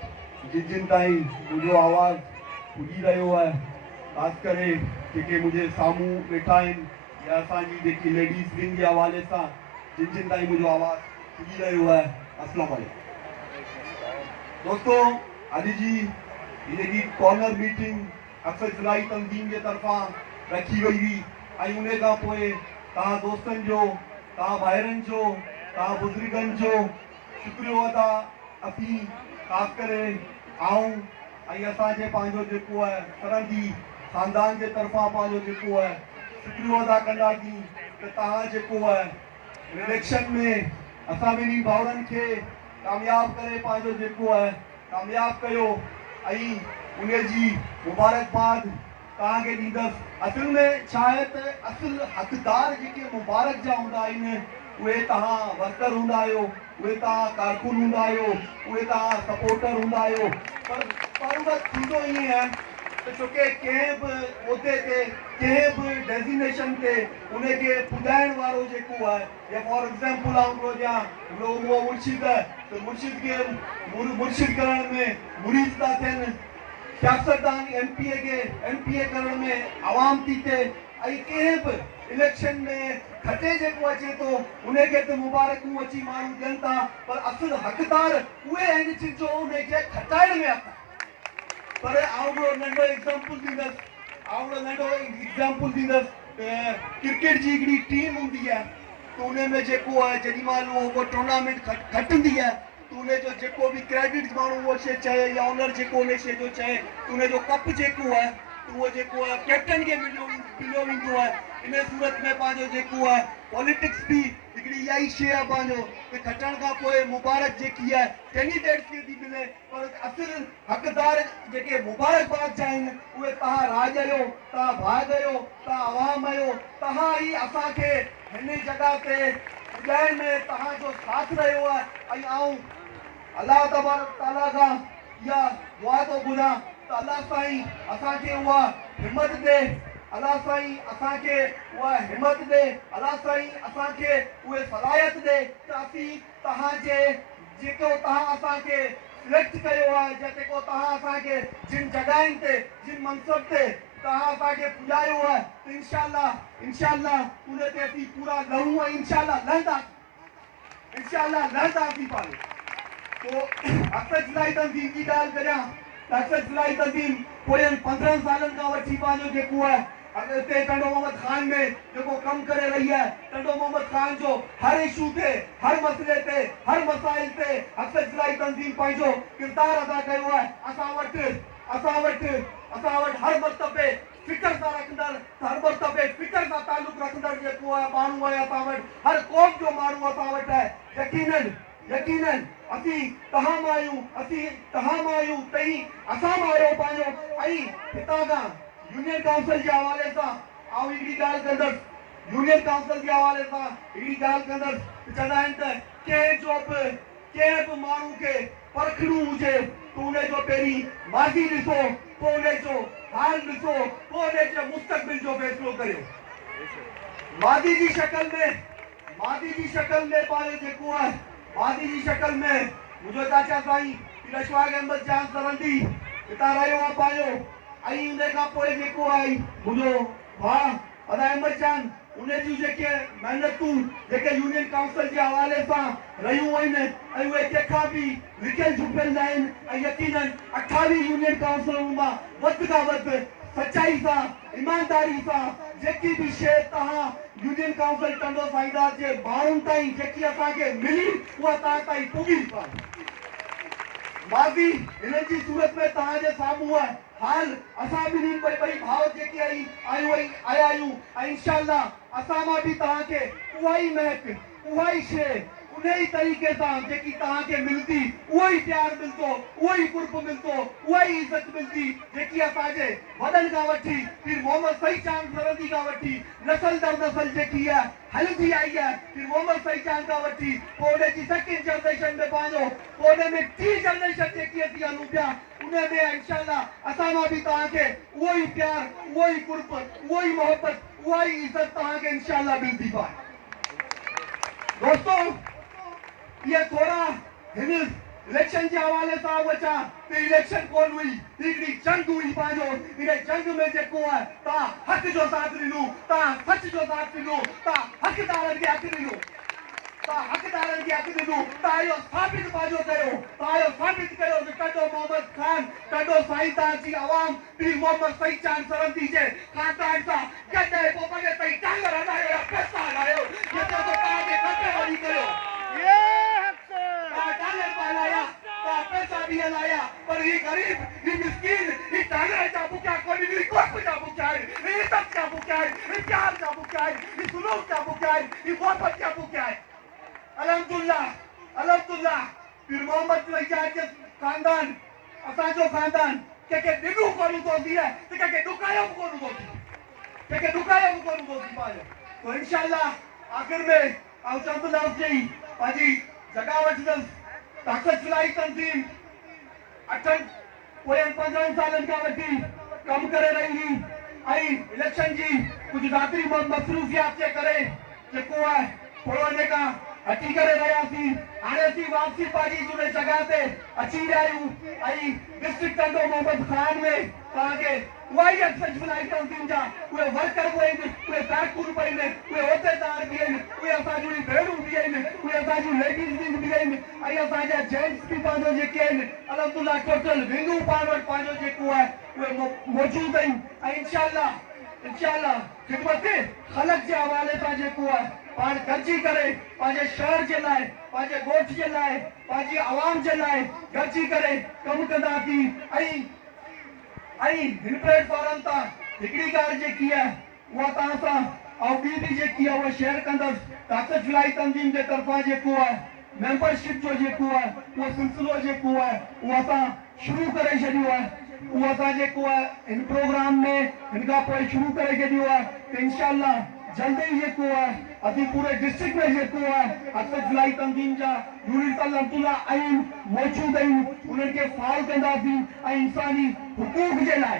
जिन ताईं मुंहिंजो आवाज़ पुॼी रहियो आहे, ख़ासि करे जेके मुंहिंजे साम्हूं वेठा आहिनि या असांजी जेकी लेडीज़ विंग जे हवाले सां जिन ताईं मुंहिंजो आवाज़ पुॼी रहियो आहे, अस्सलाम वालेकुम दोस्तों। अॼु जी जेकी कॉर्नर मीटिंग हक सच फलाही तंजीम जे तरफ़ां रखी वई हुई ऐं उन खां पोइ तव्हां दोस्तनि जो, तव्हां भाइरनि जो, तव्हां बुज़ुर्गनि जो शुक्रियो अदा असीं ख़ासि करे आऊं ऐं असांजे पंहिंजो जेको आहे सरहदी ख़ानदान जे तरफ़ां पंहिंजो जेको आहे शुक्रियो अदा कंदासीं त तव्हां जेको आहे इलेक्शन में असां ॿिन्ही भाउरनि खे कामयाबु करे पंहिंजो जेको आहे कामयाबु कयो ऐं उन जी मुबारकबाद तव्हांखे ॾींदसि। असुल में छा आहे त असुल हक़दार जेके मुबारक जा हूंदा आहिनि उहे तव्हां वर्कर हूंदा आहियो, उहे तव्हां कारकुन हूंदा आहियो, उहे तव्हां सपोर्टर हूंदा आहियो, पर उहो थींदो ईअं आहे त छोकी कंहिं बि उहिदे ते, कंहिं बि डेज़िग्नेशन ते उनखे ॿुधाइण वारो जेको आहे, या फॉर एग्ज़ाम्पल आउं हिकिड़ो ॾियां उहो मुर्शिद, त मुर्शिद खे मुर्शिद करण में मुरीद था थियनि, सियासतदान एमपीए करण में आवाम थी थिए, ऐं कंहिं बि इलेक्शन में खटे जेको अचे थो उनखे त मुबारकूं अची माण्हू ॾियनि था, पर असुल हक़दार उहे आहिनि जिन जो उनखे खटाइण में आहे। पर आउं हिकिड़ो नंढो एग्ज़ाम्पल ॾींदसि क्रिकेट जी हिकिड़ी टीम हूंदी आहे त उन में जेको आहे जेॾी महिल उहो टूर्नामेंट खटंदी आहे त उनजो जेको बि क्रेडिट माण्हू उहो शइ चए या ऑनर जेको उन शइ जो चए त उनजो कप जेको आहे उहो जेको आहे कैप्टन खे मिलियो वेंदो आहे। इन सूरत में पंहिंजो जेको आहे पॉलिटिक्स बि हिकिड़ी इहा ई शइ आहे पंहिंजो कि खटण खां पोइ मुबारक जेकी आहे कैंडिडेट्स खे थी मिले, पर असुल हक़दार जेके मुबारकबाद जा आहिनि उहे तव्हां राज आहियो, तव्हां भाग आहियो, तव्हां आवाम आहियो, तव्हां ई असांखे हिन जॻह ते पुॼाइण में तव्हांजो साथ रहियो आहे। ऐं आऊं अलाह तबारक ताला खां इहा दुआ थो घुरां त अलाह साईं असांखे उहा हिमत ॾे, अलाह साईं असांखे उहा हिमत ॾे, अलाह साईं असांखे उहे सलाहियत ॾे त असीं तव्हांजे जेको तव्हां असांखे सिलेक्ट कयो आहे, जेको तव्हां असांखे जिन जॻहियुनि ते, जिन मनसब ते तव्हां असांखे पुॼायो आहे त इंशाअल्लाह उन ते असीं पूरा लहूं ऐं इंशाअल्लाह लहंदासीं पाण। पोइ अक्सर जुलाई तंज़ीम जी ॻाल्हि करियां त अक्सर जुलाई तंज़ीम पोयनि 15 सालनि खां वठी पंहिंजो जेको आहे हिते टंडो मोहम्मद खान में जेको कमु करे रही आहे, टंडो मोहम्मद खान जो हर इशू ते, हर मसइले ते, हर मसाइल ते अक्सर जुलाई तंज़ीम पंहिंजो किरदारु अदा कयो आहे। असां वटि हर मरतबे फिक्र सां रखंदड़, हर मरतबे फिक्र सां तालुक रखंदड़ जेको आहे माण्हू आहे असां वटि, हर क़ौम जो माण्हू असां वटि आहे। यकीनन असीं तव्हां मां आहियूं तई असां मां आहियो पंहिंजो। ऐं हितां खां यूनियन काउंसिल जे हवाले सां आउं हिकिड़ी ॻाल्हि कंदुसि, यूनियन काउंसिल जे हवाले सां हिकिड़ी ॻाल्हि कंदुसि। चवंदा आहिनि त कंहिं बि माण्हू खे परखणो हुजे त उनजो पहिरीं माज़ी ॾिसो, पोइ उनजो हाल ॾिसो, पोइ उनजे मुस्तक़बिल जो फ़ैसिलो करियो। माज़ी जी शक्ल में पंहिंजो जेको आहे, माज़ी जी शक्ल में मुंहिंजो चाचा साईं अशफाक अहमद जान सरंदी हितां रहियो आहे पंहिंजो। ऐं उन खां पोइ जेको आहे मुंहिंजो भाउ अदा अहमद जान, उन जूं जेके महिनतूं जेके यूनियन काउंसिल जे हवाले सां रहियूं आहिनि ऐं उहे कंहिंखां बि लिकियल झुकियल न आहिनि। ऐं यकीनन 28 यूनियन काउंसिलुनि मां वधि खां वधि सच्चाई सां, ईमानदारी सां जेकी बि शइ तव्हां यूनियन काउंसिल टंडो साईंदास जे माण्हुनि ताईं जेकी असांखे मिली उहा तव्हां ताईं पुॼी पाए। माज़ी हिननि जी सूरत में तव्हांजे साम्हूं आहे, हाल असां ॿिन्ही ॿई भाउ जेके आया आहियूं ऐं इंशाअल्लाह असां मां बि तव्हांखे उहा ई महक, उहा ई शइ उन ई तरीक़े सां जेकी तव्हांखे मिलंदी, उहो ई प्यार मिलंदो, उहो ई कुर्ब मिलंदो, उहा ई इज़त मिलंदी जेकी असांजे वॾनि खां वठी पीर मोहम्मद सईद चांद सरंदी खां वठी नसल दर नसल जेकी आहे हलंदी आई आहे। पीर मोहम्मद सईद चांद खां वठी पोइ उनजी सेकेंड जनरेशन में पंहिंजो, पोइ उन में 3 जनरेशन जेकी असीं हलूं पिया उन में इंशाअल्लाह असां मां बि तव्हांखे उहो ई प्यार, उहो ई कुर्ब, उहो ई मोहब्बत, उहा ई इज़त तव्हांखे इंशाअल्लाह मिलंदी पाए। दोस्तों ये थोड़ा हिन इलेक्शन के हवाले से वचा तो इलेक्शन कोन हुई, हिकिड़ी जंग हुई पंहिंजो। इन जंग में जेको आहे तव्हां हक़ जो साथ ॾिनो, तव्हां सच जो साथ ॾिनो, तव्हां हक़दारनि खे हक़ ॾिनो, तव्हां इहो साबित पंहिंजो कयो, कि टंडो मोहम्मद खान, टंडो साईंदास जी आवाम पीर मोहम्मद सईद चांद सरंदी जे खानदान सां गॾु आहे। पोइ भले ताईं टांग हलायो या पैसा हलायो, ये तो तव्हांखे खपे वरी कयो। पैसा भी हलाया पर ये गरीब, ये मिस्कीन, ये टांगरे जा बुक्या कोई भी कोप जा बुक्या है, ये सब जा बुक्या है, ये प्यार जा बुक्या है, ये सुलूक जा बुक्या है, ये मोहब्बत जा बुक्या है। अल्हम्दुलिल्लाह पीर मोहम्मद सईद के खानदान, असांजो खानदान के दिलू कोन तो दिया के दुकायो कोन तो पायो। तो इंशाअल्लाह आखिर में आउं चंदुलाल जी पाजी जगह वठदस ताकत जुलाई तंज़ीम 15 सालनि खां वठी कमु करे रही हुई ऐं इलेक्शन जी कुझु ज़ाती मसरूफ़ियात जे करे जेको आहे थोरो इन खां हटी करे रहियासीं। हाणे असीं वापसी पंहिंजी झूने जॻह ते अची रहिया आहियूं ऐं डिस्ट्रिक्ट टंडो मोहम्मद खान में तव्हांखे उहा ई अक्सर जुलाई तंज़ीम जा उहे वर्कर बि आहिनि, उहे कारकुन बि आहिनि, उहे उहिदेदार बि आहिनि, उहे असांजूं भेणूं बि आहिनि, उहे असांजूं लेडीज़ बि आहिनि ऐं असांजा जेंट्स बि पंहिंजो जेके आहिनि अल्हम्दुलिल्लाह टोटल विंगूं पाण वटि पंहिंजो जेको आहे उहे मौजूदु आहिनि। ऐं इंशाअल्लाह ख़िदमत ख़लक़ जे हवाले सां जेको आहे पाण गॾिजी करे पंहिंजे शहर जे लाइ, पंहिंजे ॻोठ जे लाइ, पंहिंजी आवाम जे लाइ गॾिजी करे कमु कंदासीं। ऐं हिन प्लेटफॉर्म तां हिकिड़ी ॻाल्हि जेकी आहे उहा तव्हां सां ऐं ॿी बि जेकी आहे उहा शेयर कंदुसि। ताक़त जुलाई तंज़ीम जे तरफ़ां जेको आहे मेंबरशिप जो जेको आहे उहो सिलसिलो जेको आहे उहो असां शुरू करे छॾियो आहे। उहो असां जेको आहे हिन प्रोग्राम में हिन खां पोइ शुरू करे छॾियो आहे त इंशाअल्लाह जल्दी ही जेको आहे असीं पूरे डिस्ट्रिक्ट में जेको आहे ताक़त जुलाई तंज़ीम जा यूनिट अल्हम्दुलिल्लाह आहिनि, मौजूदु आहिनि, उन्हनि खे फाल कंदासीं ऐं इंसानी हुकूक जे लाइ,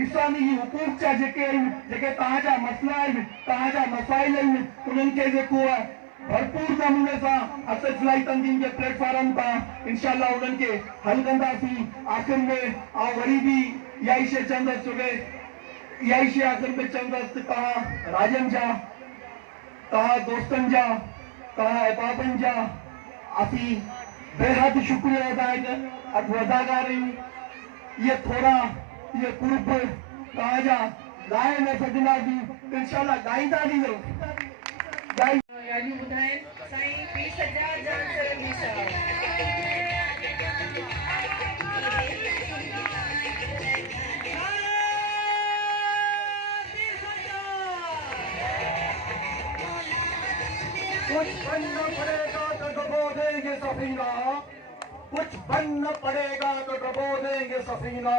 इंसानी हुकूक जा जेके आहिनि, जेके तव्हांजा मसइला आहिनि, तव्हांजा मसाइल आहिनि, उन्हनि खे जेको आहे भरपूर नमूने सां ताक़त जुलाई तंज़ीम जे प्लेटफॉर्म तां इंशाअल्लाह उन्हनि खे हल कंदासीं। आख़िर में वरी बि इहा ई शइ चवंदुसि, छोके इहा शइ आख़िर में चवंदसि तव्हां राजन जा, तव्हां दोस्तनि जा, तव्हां अहबाबनि जा असीं बेहद शुक्रिया अदा आहियूं। ये थोड़ा ये ग्रुप तव्हांजा लाइ न सघंदासीं, इंशाल्लाह ॻाईंदासीं ज़रूरु। ॻाल्हियूं ॿुधाइनि साईं पीर सज्जाद जान सरंदी साहब। कुछ बनना पड़ेगा तो डुबो देंगे सफीना, कुछ बनना पड़ेगा तो डुबो देंगे सफीना,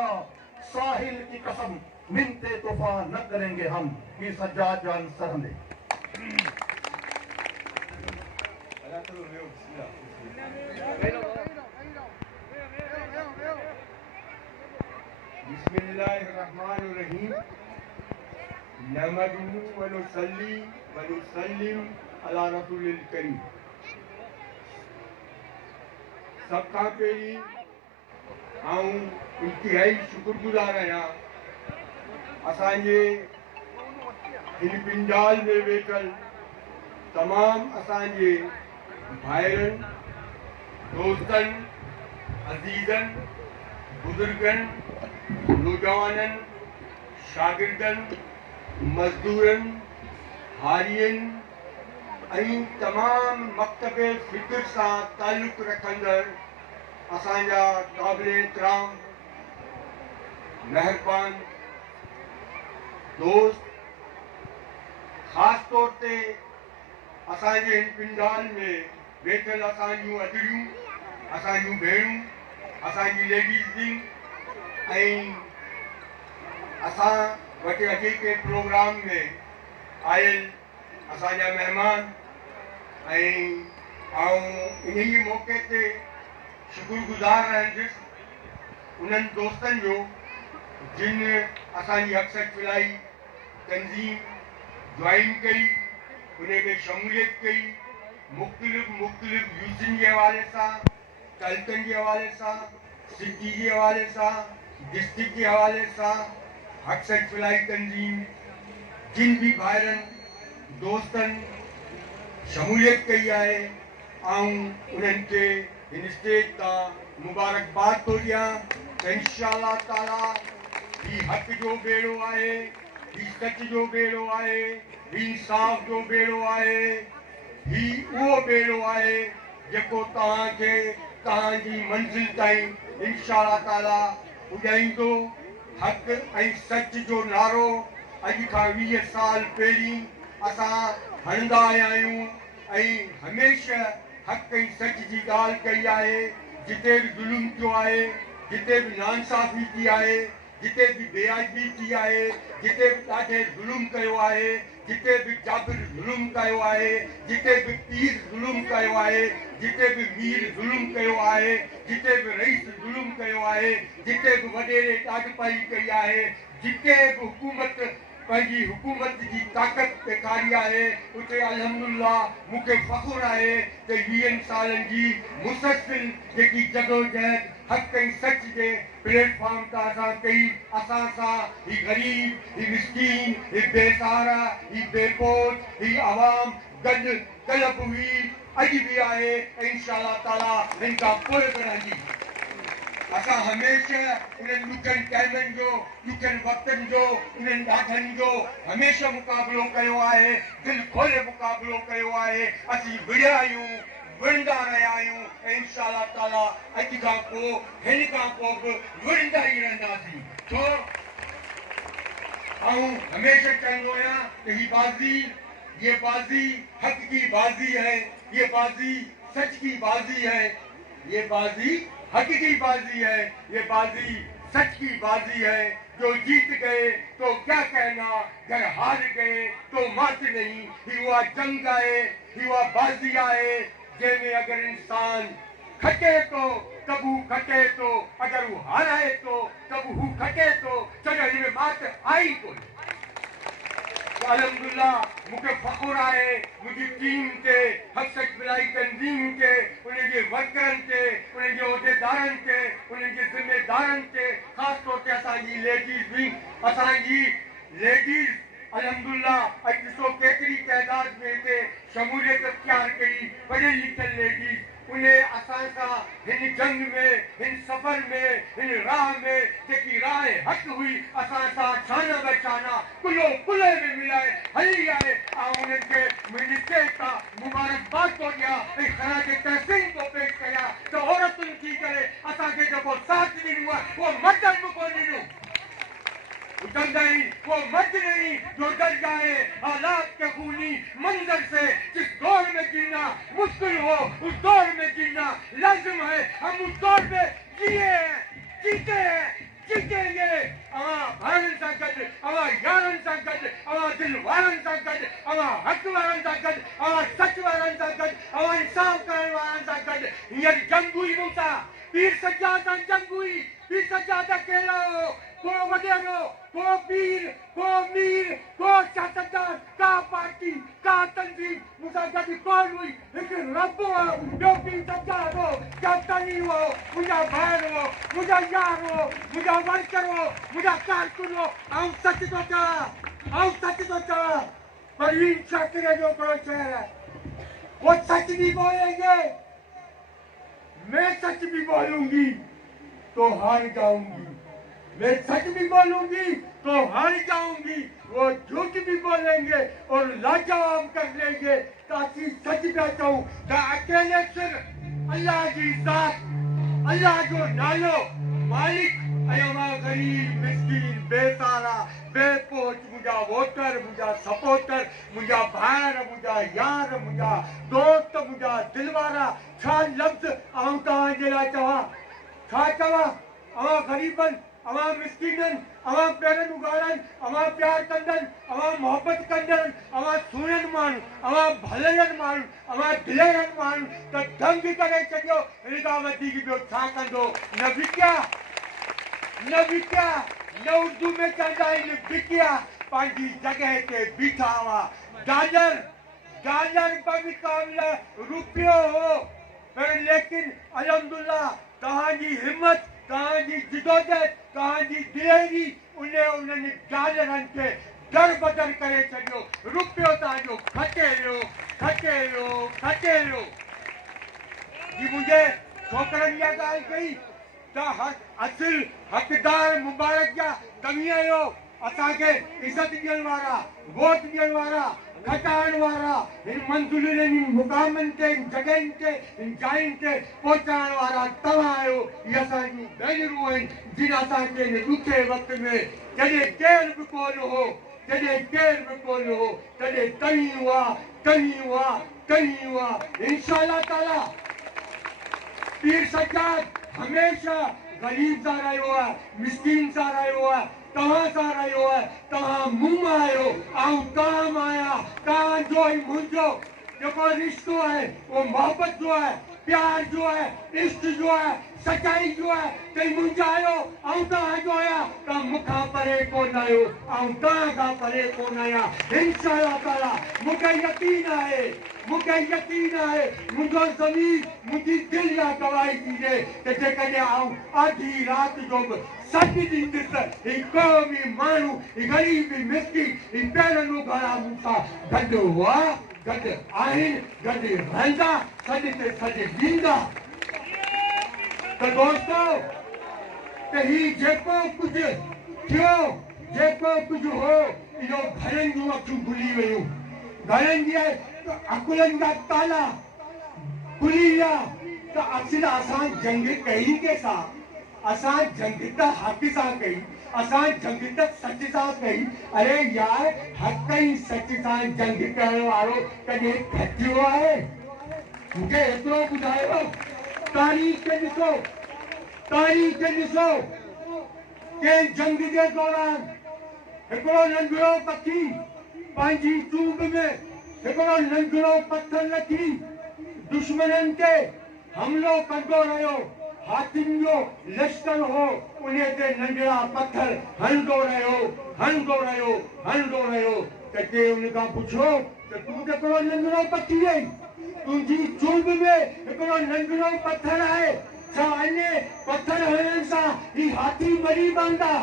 साहिल की कसम मिनते तूफान न करेंगे हम, पीर सज्जाद जान सरंदी। बिस्मिल्लाहिर्रहमानिर्रहीम। नहमदुहु व नुसल्ली व नुसल्लिम अला रसूलिल करीम। सब खां पहिरीं आऊं इंतिहाई शुक्रगुज़ार आहियां असांजे हिन पिंडाल में वेठल तमाम असांजे भाइरनि, दोस्तनि, अज़ीज़नि, बुज़ुर्गनि, नौजवाननि, शागिर्दनि, मज़दूरनि, हारियुनि ऐं तमाम मकतब फ़िक्र सां ताल्लुक़ रखंदड़ असांजा क़ाबिल एहतराम मेहरबान दोस्त, ख़ासि तौर ते असांजे हिन पिंडाल में वेठल असांजूं अजड़ियूं, असांजूं भेणूं, असांजी लेडीज़ विंग ऐं असां वटि अॼु के प्रोग्राम में आयल असांजा महिमान ऐं आऊं इन मौक़े ते शुक्रगुज़ार रहंदुसि उन्हनि दोस्तनि जो जिन असांजी अक्सर फिलाई तंज़ीम ज्वाइन कई, उन में शमूलियत कई, मुख़्तलिफ़ यूज़नि जे हवाले सां, तलतनि जे हवाले सां, सिटी जे हवाले सां, डिस्ट्रिक्ट जे हवाले सां, अक्सर फिलाई तंज़ीम जिन भी भाइरनि दोस्तनि शमूलियत कई आहे, आऊं उन्हनि खे हिन स्टेज तां मुबारकबाद थो ॾियां त इंशाअल्लाह ताला ही हक़ जो बेड़ो आहे, ही सच जो बेड़ो आहे, ही इंसाफ़ जो बेड़ो आहे, ही उहो बेड़ो आहे जेको तव्हांखे तव्हांजी मंज़िल ताईं इंशाअल्लाह ताला पुॼाईंदो। हक़ ऐं सच जो नारो अॼु खां 20 साल पहिरीं असां हणंदा आया आहियूं ऐं हमेशह हक़ ऐं सच जी ॻाल्हि कई आहे। जिते बि ज़ुल्म थियो आहे, जिते बि नाइंसाफ़ी थी आहे, जिते भी बेअदबी थी आहे, जिते भी ॾाढे ज़ुल्म कयो आहे, जिते भी जाबिर ज़ुल्म कयो आहे, जिते भी पीर ज़ुल्म कयो आहे, जिते भी मीर ज़ुल्म कयो आहे, जिते भी रईस ज़ुल्म कयो आहे, जिते भी वॾेरे ॾाढपाई कई आहे, जिते भी हुकूमत पंहिंजी हुकूमत जी ताक़त ॾेखारी आहे, उते अल्हम्दुलिल्लाह मूंखे फ़ख़ुरु आहे त 20 सालनि जी मुसलसिल जेकी जदोजहद हक़ ऐं सच जे प्लेटफॉर्म तां असां कई, असां सां ही ग़रीब, ही मिस्कीन, ही बेसहारा, ही बेपोच, ही आवाम गॾु कल्ह बि हुई, अॼु बि आहे ऐं इंशाअल्लाह ताला हिन खां पोइ बि रहंदी। असां हमेशह उन्हनि ॾुखियनि टाइमनि जो, ॾुखियनि वक़्तनि जो, उन्हनि ॾाढनि जो हमेशह मुक़ाबिलो कयो आहे, दिलि खोले मुक़ाबिलो कयो आहे। असीं विड़िया आहियूं, विड़ंदा रहिया आहियूं ऐं इंशाअल्लाह ताला अॼु खां पोइ हिन खां पोइ बि विड़ंदा ई रहंदासीं। छो आऊं हमेशह चवंदो आहियां त ही बाज़ी, ये बाज़ी हक़ की बाज़ी है, ये बाज़ी सच की बाज़ी है, ये बाज़ी हक़ की बाज़ी है, ये बाज़ी सच की बाज़ी है। जो जीत गए तो क्या कहना, घर हार गए तो मात नहीं। ही हुआ जंग आहे, ही हुआ बाज़ी आहे जंहिंमें अगर इंसान खटे तो कबू खटे तो, अगर वो हाराए तो कबू खटे तो, चलो हिन में मात आई कोन्हे। अल्हम्दुलिल्लाह मूंखे फ़ख़ुरु आहे मुंहिंजी टीम ते, हक़ सच फिलाई तंज़ीम ते, उन्हनि जे वर्करनि ते, उन्हनि जे उहिदेदारनि ते, उन्हनि जे ज़िमेदारनि ते, ख़ासि तौर ते असांजी लेडीज़ विंग, असांजी लेडीज़ अल्हम्दुलिल्लाह अॼु ॾिसो केतिरी तइदाद में हिते शमूलियत अख़्तियार कई पढ़ियल लिखियल लेडीज़ उन्हें असां सां हिन जंग में हिन सफ़र में हिन राह में जेकी राह हक़ हुई असां सां शाना बशाना कुलो कुले में मिलाए हली आहे ऐं उन्हनि खे मुंहिंजी स्टेज तां मुबारकबाद थो ॾियां ऐं ख़राज तहसीन थो पेश कयां त औरतुनि थी करे असांखे जेको साथ ॾिनो आहे उहो मर्दनि बि कोन ॾिनो वो मर्द नहीं जो डर जाए हालात के खूनी मंजर से जिस दौर में जीना मुश्किल हो उस दौर में जीना लाजिम है हम उस दौर में जिए जीते जीतेंगे भारत सां गॾु यारनि सां गॾु दिल वारनि सां गॾु हक़ वारनि सां गॾु सच वारनि सां गॾु इंसाफ़ करण वारनि सां गॾु हींअर जंग हुई मूंसां पीर सज्जाद सां जंग हुई पीर सज्जाद अकेला हो को वडेरो को पीर को मीर को सियासतदान का पार्टी का तंजीम मूंसां गॾु कोन हुई हिकु रब हो ॿियो पीर सज्जाद हो कैप्टनी हो मुंहिंजा भाइर हो मुंहिंजा यार हो मुंहिंजा वर्कर हो मुंहिंजा कारकुन हो ऐं सच थो चवां परवीन शाकिर जो हिकिड़ो शेर है वो सच भी बोलेंगे मैं सच भी बोलूंगी तो हार जाऊंगी मैं सच भी बोलूंगी तो हार जाऊंगी वो झूठ भी बोलेंगे और लाजवाब कर लेंगे ताकि सच पे कहूं त अकेले सिर्फ अल्लाह की जात अल्लाह जो नालो मालिक अयमा गरीब मिस्कीन बेसारा बेपोच मुझा वोटर मुझा सपोर्टर मुझा भाइर मुझा यार मुझा दोस्त मुझा दिलवारा छा लफ्ज़ आऊं तव्हांजे लाइ चवां छा चवां अवां गरीबन अवां मिस्कीनन अवां पेरनि उगाड़नि अवां प्यार कंदनि अवां मोहबत कंदनि अवां सुहिणनि माण्हू अवां भलनि माण्हू अवां दिलेरनि माण्हू त दंग करे छॾियो हिन खां वधीक ॿियो छा कंदो न विकिया न उर्दू में चवंदा आहिनि विकिया पंहिंजी जॻह ते बीठा हुआ डॉलर बमुक़ाबिला रुपयो हो पर लेकिन अल्हम्दुलिल्लाह तव्हांजी हिम्मत तव्हांजी जिदोजहद तव्हांजी दिलेरी उन्हनि डॉलरनि खे दर बदर करे छॾियो रुपयो तव्हांजो खटे वियो जी मुंहिंजे छोकिरनि जा ॻाल्हि कई त असुल हक़दार मुबारक जा तव्हीं आहियो असांखे इज़त ॾियण वारा वोट ॾियण वारा खटाइण वारा हिन मंज़िलुनि मुक़ामनि ते जॻहियुनि ते जायुनि ते पहुचाइण वारा तव्हां आहियो इहे असांजूं भेनरूं आहिनि जिन असांखे हिन ॾुखे वक़्त में जॾहिं केर बि कोन हो तॾहिं तव्हीं हुआ इंशाअल्लाह ताला पीर सज्जाद हमेशा गरीब सां रहियो आहे मिस्कीन सां रहियो आहे तव्हां सां रहियो आहे तव्हां मूं मां आहियो ऐं तव्हां मां आहियां तव्हांजो ई मुंहिंजो जेको रिश्तो आहे उहो मोहबत जो आहे प्यार जो है इश्क जो है सच्चाई जो है कई मुंहिंजा आहियो ऐं तव्हांजो आहियां तव्हां मूंखां परे कोन आहियो ऐं तव्हां खां परे कोन आहियां इंशाअल्लाह ताला मूंखे यकीन आहे मुंहिंजो ज़मीर मुंहिंजी दिलि जा गवाही थींदे त जेकॾहिं आऊं आधी राति जो बि सच ॾींदुसि ही क़ौमी माण्हू ही ग़रीब ही मिस्कीन ही पहिरियों घरा मूंसां गॾु हुआ गॾु आहिनि गॾु रहंदा सॾ ते सॾ ॾींदा त दोस्तो त ही जेको कुझु थियो जेको कुझु हो इहो घरनि जूं अखियूं खुली वियूं घरनि जी अकुलनि जा ताला खुली विया त असल असां जंग कई कंहिंसां असां जंग त हक़ सां कई असां जंग त सच सां कई अरे यार हक़ ऐं सच सां जंग करण वारो कॾहिं घटियो आहे मूंखे एतिरो ॿुधायो तारीख़ ॾिसो कंहिं जंग जे दौरान हिकिड़ो नंढिड़ो पखी पंहिंजी चूंब में हिकिड़ो नंढिड़ो पत्थर रखी दुश्मननि ते हमलो कंदो रहियो हाथियुनि जो लश्कर हो उन ते नंढिड़ा पत्थर हणंदो रहियो त के उन खां पुछो त तूं त हिकिड़ो नंढिड़ो पखी आहीं तुंहिंजी चूंब में हिकिड़ो नंढिड़ो पत्थर आहे छा अने पत्थर हणण सां ही हाथी मरी पवंदा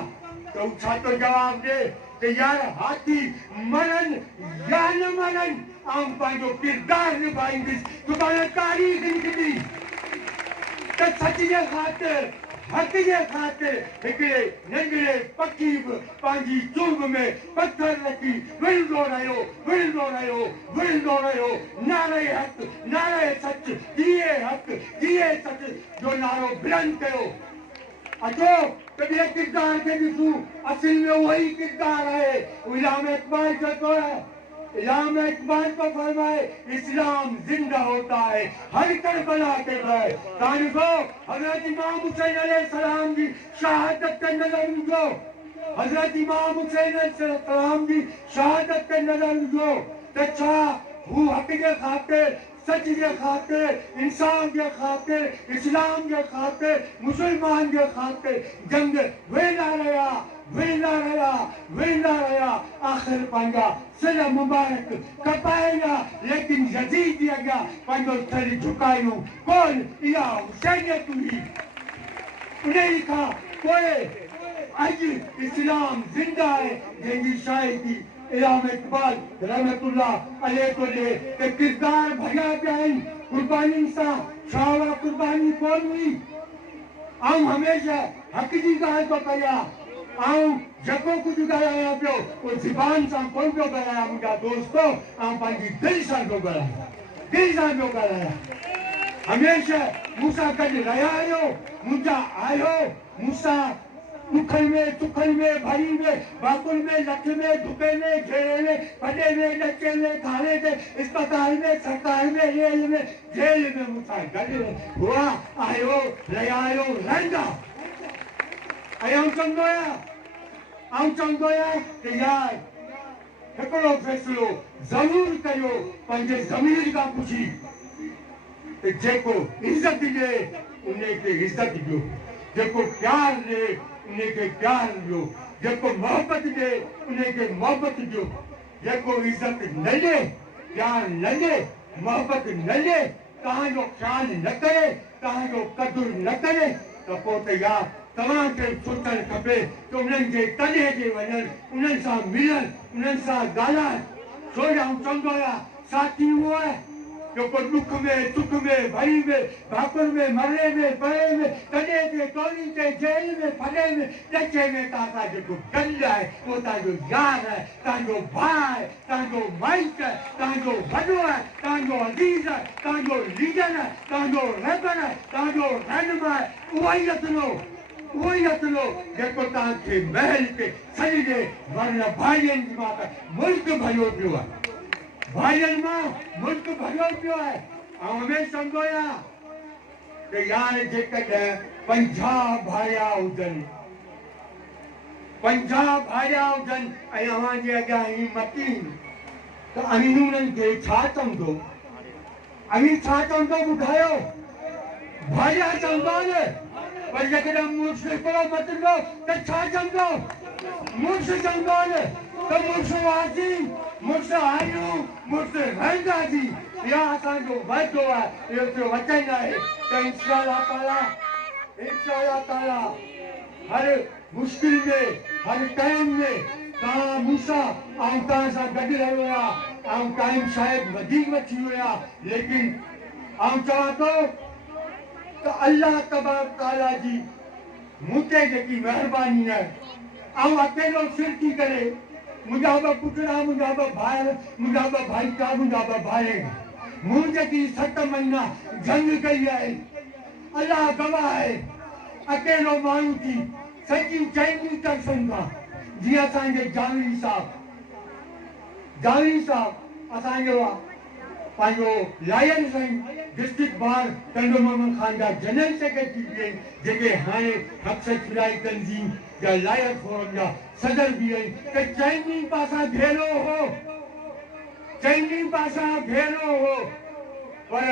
त छा तो जवाब ॾे कि यार हाथी मरन या न मरन आऊं पंहिंजो किरदार निभाईंदुसि सुभाणे तारीख़ लिखंदी त सच जे ख़ातिर हक़ जे ख़ातिर हिकिड़े नंढड़े पखी बि पंहिंजी चुभ में पथर रखी विढ़ंदो रहियो नारे हक़ नारे सच जिए हक़ जिए सच जो नारो बुलंद कयो अचो त ॿिए किरदार खे ॾिसूं असल में वही किरदार आहे इलामा इक़बाल चवंदो आहे इलामा इक़बाल को फरमाए इस्लाम जिंदा होता है हर करबला के भय तानी को हजरत इमाम हुसैन अलैहिस्सलाम की शहादत के नजर जो हजरत इमाम हुसैन अलैहिस्सलाम की शहादत के नजर जो त छा हू हक़ जे ख़ातिर सच जे ख़ातिर इंसान जे ख़ातिर इस्लाम जे ख़ातिर मुसलमान जे ख़ातिर जंग वेंदा रहिया आख़िर पंहिंजा सिर मुबारक कपाइया लेकिन यज़ीद जे अॻियां पंहिंजो सिर झुकायूं कोन इहा हुसैनियत हुई उन खां पोइ अॼु इस्लाम ज़िंदा आहे जंहिंजी शायदि इलामा इक़बाल रहमतुल्लाह अलैह को ॾे त किरदार भरिया पिया आहिनि कुर्बानी सां छा उहा कुर्बानी कोन हुई आऊं हमेशह हक़ जी ॻाल्हि थो कयां आऊं जेको कुझु ॻाल्हायां पियो उहो ज़ुबान सां कोन पियो ॻाल्हायां मुंहिंजा दोस्तो आऊं पंहिंजी दिलि सां पियो ॻाल्हायां हमेशह मूंसां गॾु रहिया आहियो मुंहिंजा आहियो मूंसां दुखनि में सुखनि में भरी में बाकुल में लख में धुके में घेरे में पॾे में ॾचे में थाने में अस्पताल में सरकार में रेल में जेल में मूंसां गॾु हुआ आहियो रहिया आहियो रहंदा ऐं आऊं चवंदो आहियां कि यार हिकिड़ो फ़ैसिलो ज़रूरु कयो पंहिंजे ज़मीर खां पुछी त जेको इज़त ॾे उनखे इज़त ॾियो जेको प्यार ॾे उनखे प्यार ॾियो जेको मोहबत ॾे उनखे मोहबत ॾियो जेको इज़त न ॾे प्यार न ॾे मोहबत न ॾे तव्हांजो ख़्याल न करे तव्हांजो क़दुरु न करे त पोइ त यार तव्हांखे सोचणु खपे त उन्हनि जे तॾहिं जे वञनि उन्हनि सां मिलनि उन्हनि सां ॻाल्हाइनि छो जो आऊं चवंदो आहियां साथी उहो आहे जेको दुख में सुख में भरी में भाकुर में मरे में परे में तॾहिं ते टोली ते जेल में फॾे में ॾचे में तव्हां जेको गॾु आहे उहो तव्हांजो यार आहे तव्हांजो भाउ आहे तव्हांजो माइट आहे तव्हांजो वॾो आहे तव्हांजो अज़ीज़ आहे तव्हांजो लीडर आहे तव्हांजो रहबर आहे तव्हांजो रहनुमा आहे उहो ई अतलो जेको तव्हांखे महल ते छॾे वरना भाइयुनि जी मां त मुल्क भरियो पियो आहे भाइयुनि मां मुल्क भरियो पियो आहे ऐं हमेशह चवंदो आहियां त यार जेकॾहिं 50 भाइया हुजनि ऐं अव्हांजे अॻियां ही मतीन त अमीन उन्हनि खे छा चवंदो अमीन छा चवंदो ॿुधायो भाइया चवंदो न पर जेकॾहिं मुड़ुसु हिकिड़ो मतिलो त छा चवंदो मुड़ुसु चवंदो न त मुड़ुसु हुआसीं मुड़ुसु आहियूं मुड़ुसु रहंदासीं इहा असांजो वाइदो आहे इहो वचन आहे त इंशाअल्लाह ताला हर मुश्किल में हर टाइम में तव्हां मूंसां ऐं तव्हां सां गॾु रहियो आहे ऐं टाइम शायदि वधीक थी वियो आहे लेकिन आउं चवां थो त अल्लाह तबारक ताला जी मूं ते जेकी महिरबानी आहे ऐं अकेलो सिर थी करे मुंहिंजा ॿ पुटड़ा मुंहिंजा ॿ भाउ मुंहिंजा ॿ भाइटा मुंहिंजा ॿ भाइर मूं जेकी 7 महीना जंग कई आहे अल्लाह गवाह आहे अकेलो माण्हू थी सॼी चइनी तरफ़नि खां जीअं असांजे जावेरी साहब असांजो पंहिंजो लायन साईं डिस्ट्रिक्ट बार टंडो मोहम्मद खान जा जनरल सेक्रेटरी बि आहिनि जेके हाणे हक़ खिलाई तंज़ीम जा लायर फोरम जा सदर बि आहिनि त चइनी पासा घेरो हो पर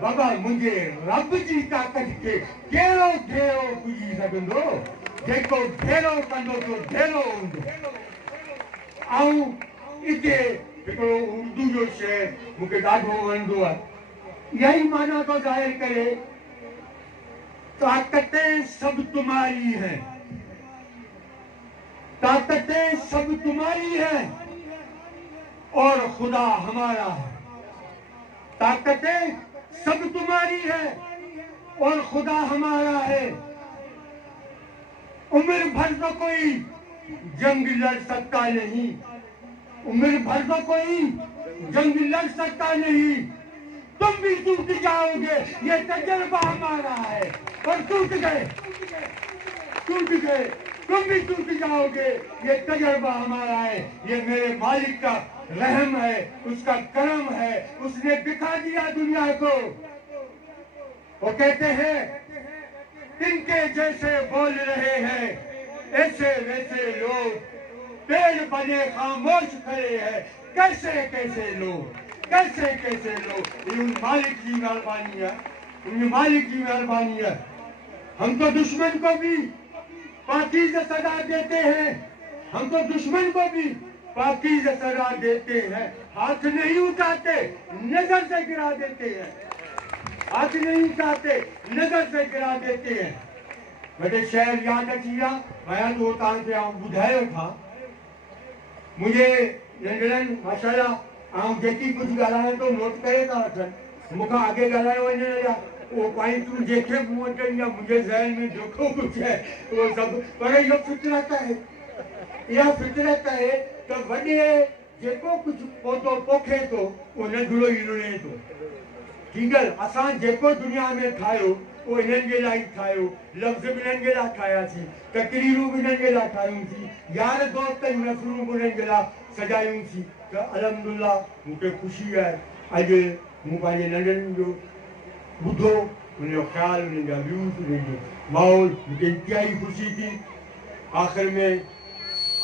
बाबा मुंहिंजे रब जी ताक़त खे कहिड़ो घेरो पुॼी सघंदो जेको घेरो कंदो तो घेरो हूंदो ऐं हिते हिकिड़ो उर्दू जो शेर मूंखे ॾाढो वणंदो आहे इहा ई माना थो ज़ाहिर करे ताक़तें सब तुम्हारी हैं ताकतें सब तुम्हारी हैं और खुदा हमारा है। ताकतें सब तुम्हारी है और खुदा हमारा है। उम्र भर तो कोई जंग लड़ सकता नहीं, उम्र भर तो कोई जंग लड़ सकता नहीं। तुम भी टूट जाओगे, ये तजर्बा हमारा है। और टूट गए, तुम भी टूट जाओगे, ये तजर्बा हमारा है। ये मेरे मालिक का रहम है, उसका करम है, उसने दिखा दिया दुनिया को। वो कहते हैं तिनके जैसे बोल रहे हैं ऐसे वैसे लोग, पेड़ बने खामोश खड़े हैं कैसे कैसे लोग, कैसे कैसे लोग। ये उन मालिक की मेहरबानी है, उन मालिक की मेहरबानी है। हम तो दुश्मन को भी पाकीज़ सजा देते हैं, हम तो दुश्मन को भी पाकीज़ सजा देते हैं। हाथ नहीं उठाते, नजर से गिरा देते हैं। हाथ नहीं उठाते, नजर से गिरा देते हैं। मुझे शहर याद अची विया, मैं तो तव्हांखे आउं ॿुधायो था। मुझे नंढड़नि माशाल्लाह आउं जेकी कुझु ॻाल्हायां थो नोट करे था वठनि। मूंखां अॻे ॻाल्हायो वञण जा वो पॉइंटूं जेके मूं वटि आहिनि या मुंहिंजे ज़हन में जेको कुझु आहे उहो सभु, पर इहो फितरत है, इहा फितरत है त वॾे जेको कुझु पौधो पोखे थो उहो नंढड़ो ई रुणे थो। ठीक है, असां जेको दुनिया में ठाहियो वो इन्हनि जे लाइ ठाहियो, लफ़्ज़ बि इन्हनि जे लाइ ठाहियासीं, तकरीरूं बि इन्हनि जे लाइ ठाहियूंसीं, यार दोस्त जी महफ़िलूं बि इन्हनि जे लाइ सजायूंसीं। त अल्हम्दुलिल्लाह मूंखे ख़ुशी आहे अॼु मूं पंहिंजे नंढनि जो ॿुधो, उनजो ख़्यालु, उन्हनि जा व्यूज़, उन्हनि जो माहौल, मूंखे इंतिहाई ख़ुशी थी। आख़िर में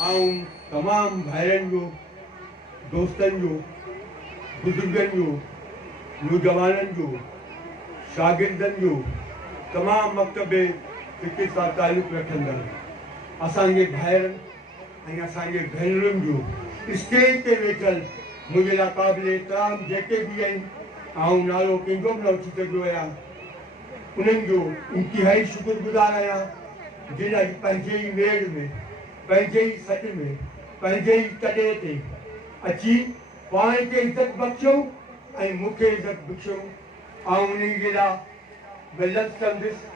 आऊं तमामु भाइरनि जो, दोस्तनि जो, बुज़ुर्गनि जो, नौजवाननि जो, शागिर्दनि जो, तमामु मकतबे फिक्र सां तालुक़ रखंदड़ असांजे भाइरनि ऐं असांजे भेनरुनि जो स्टेज ते वेठल मुंहिंजे लाइ क़ाबिल एतिराम जेके बि आहिनि, आऊं नालो कंहिंजो बि न वठी सघियो आहियां, उन्हनि जो इंतिहाई शुक्रगुज़ार आहियां जिन अॼु पंहिंजे ई वेड़ में, पंहिंजे ई सॾ में, पंहिंजे ई तॾे ते अची पाण खे इज़त बख़्शियो ऐं मूंखे इज़त बख़्शियो। आऊं उन्हनि जे लाइ लफ़्ज़ कंदुसि।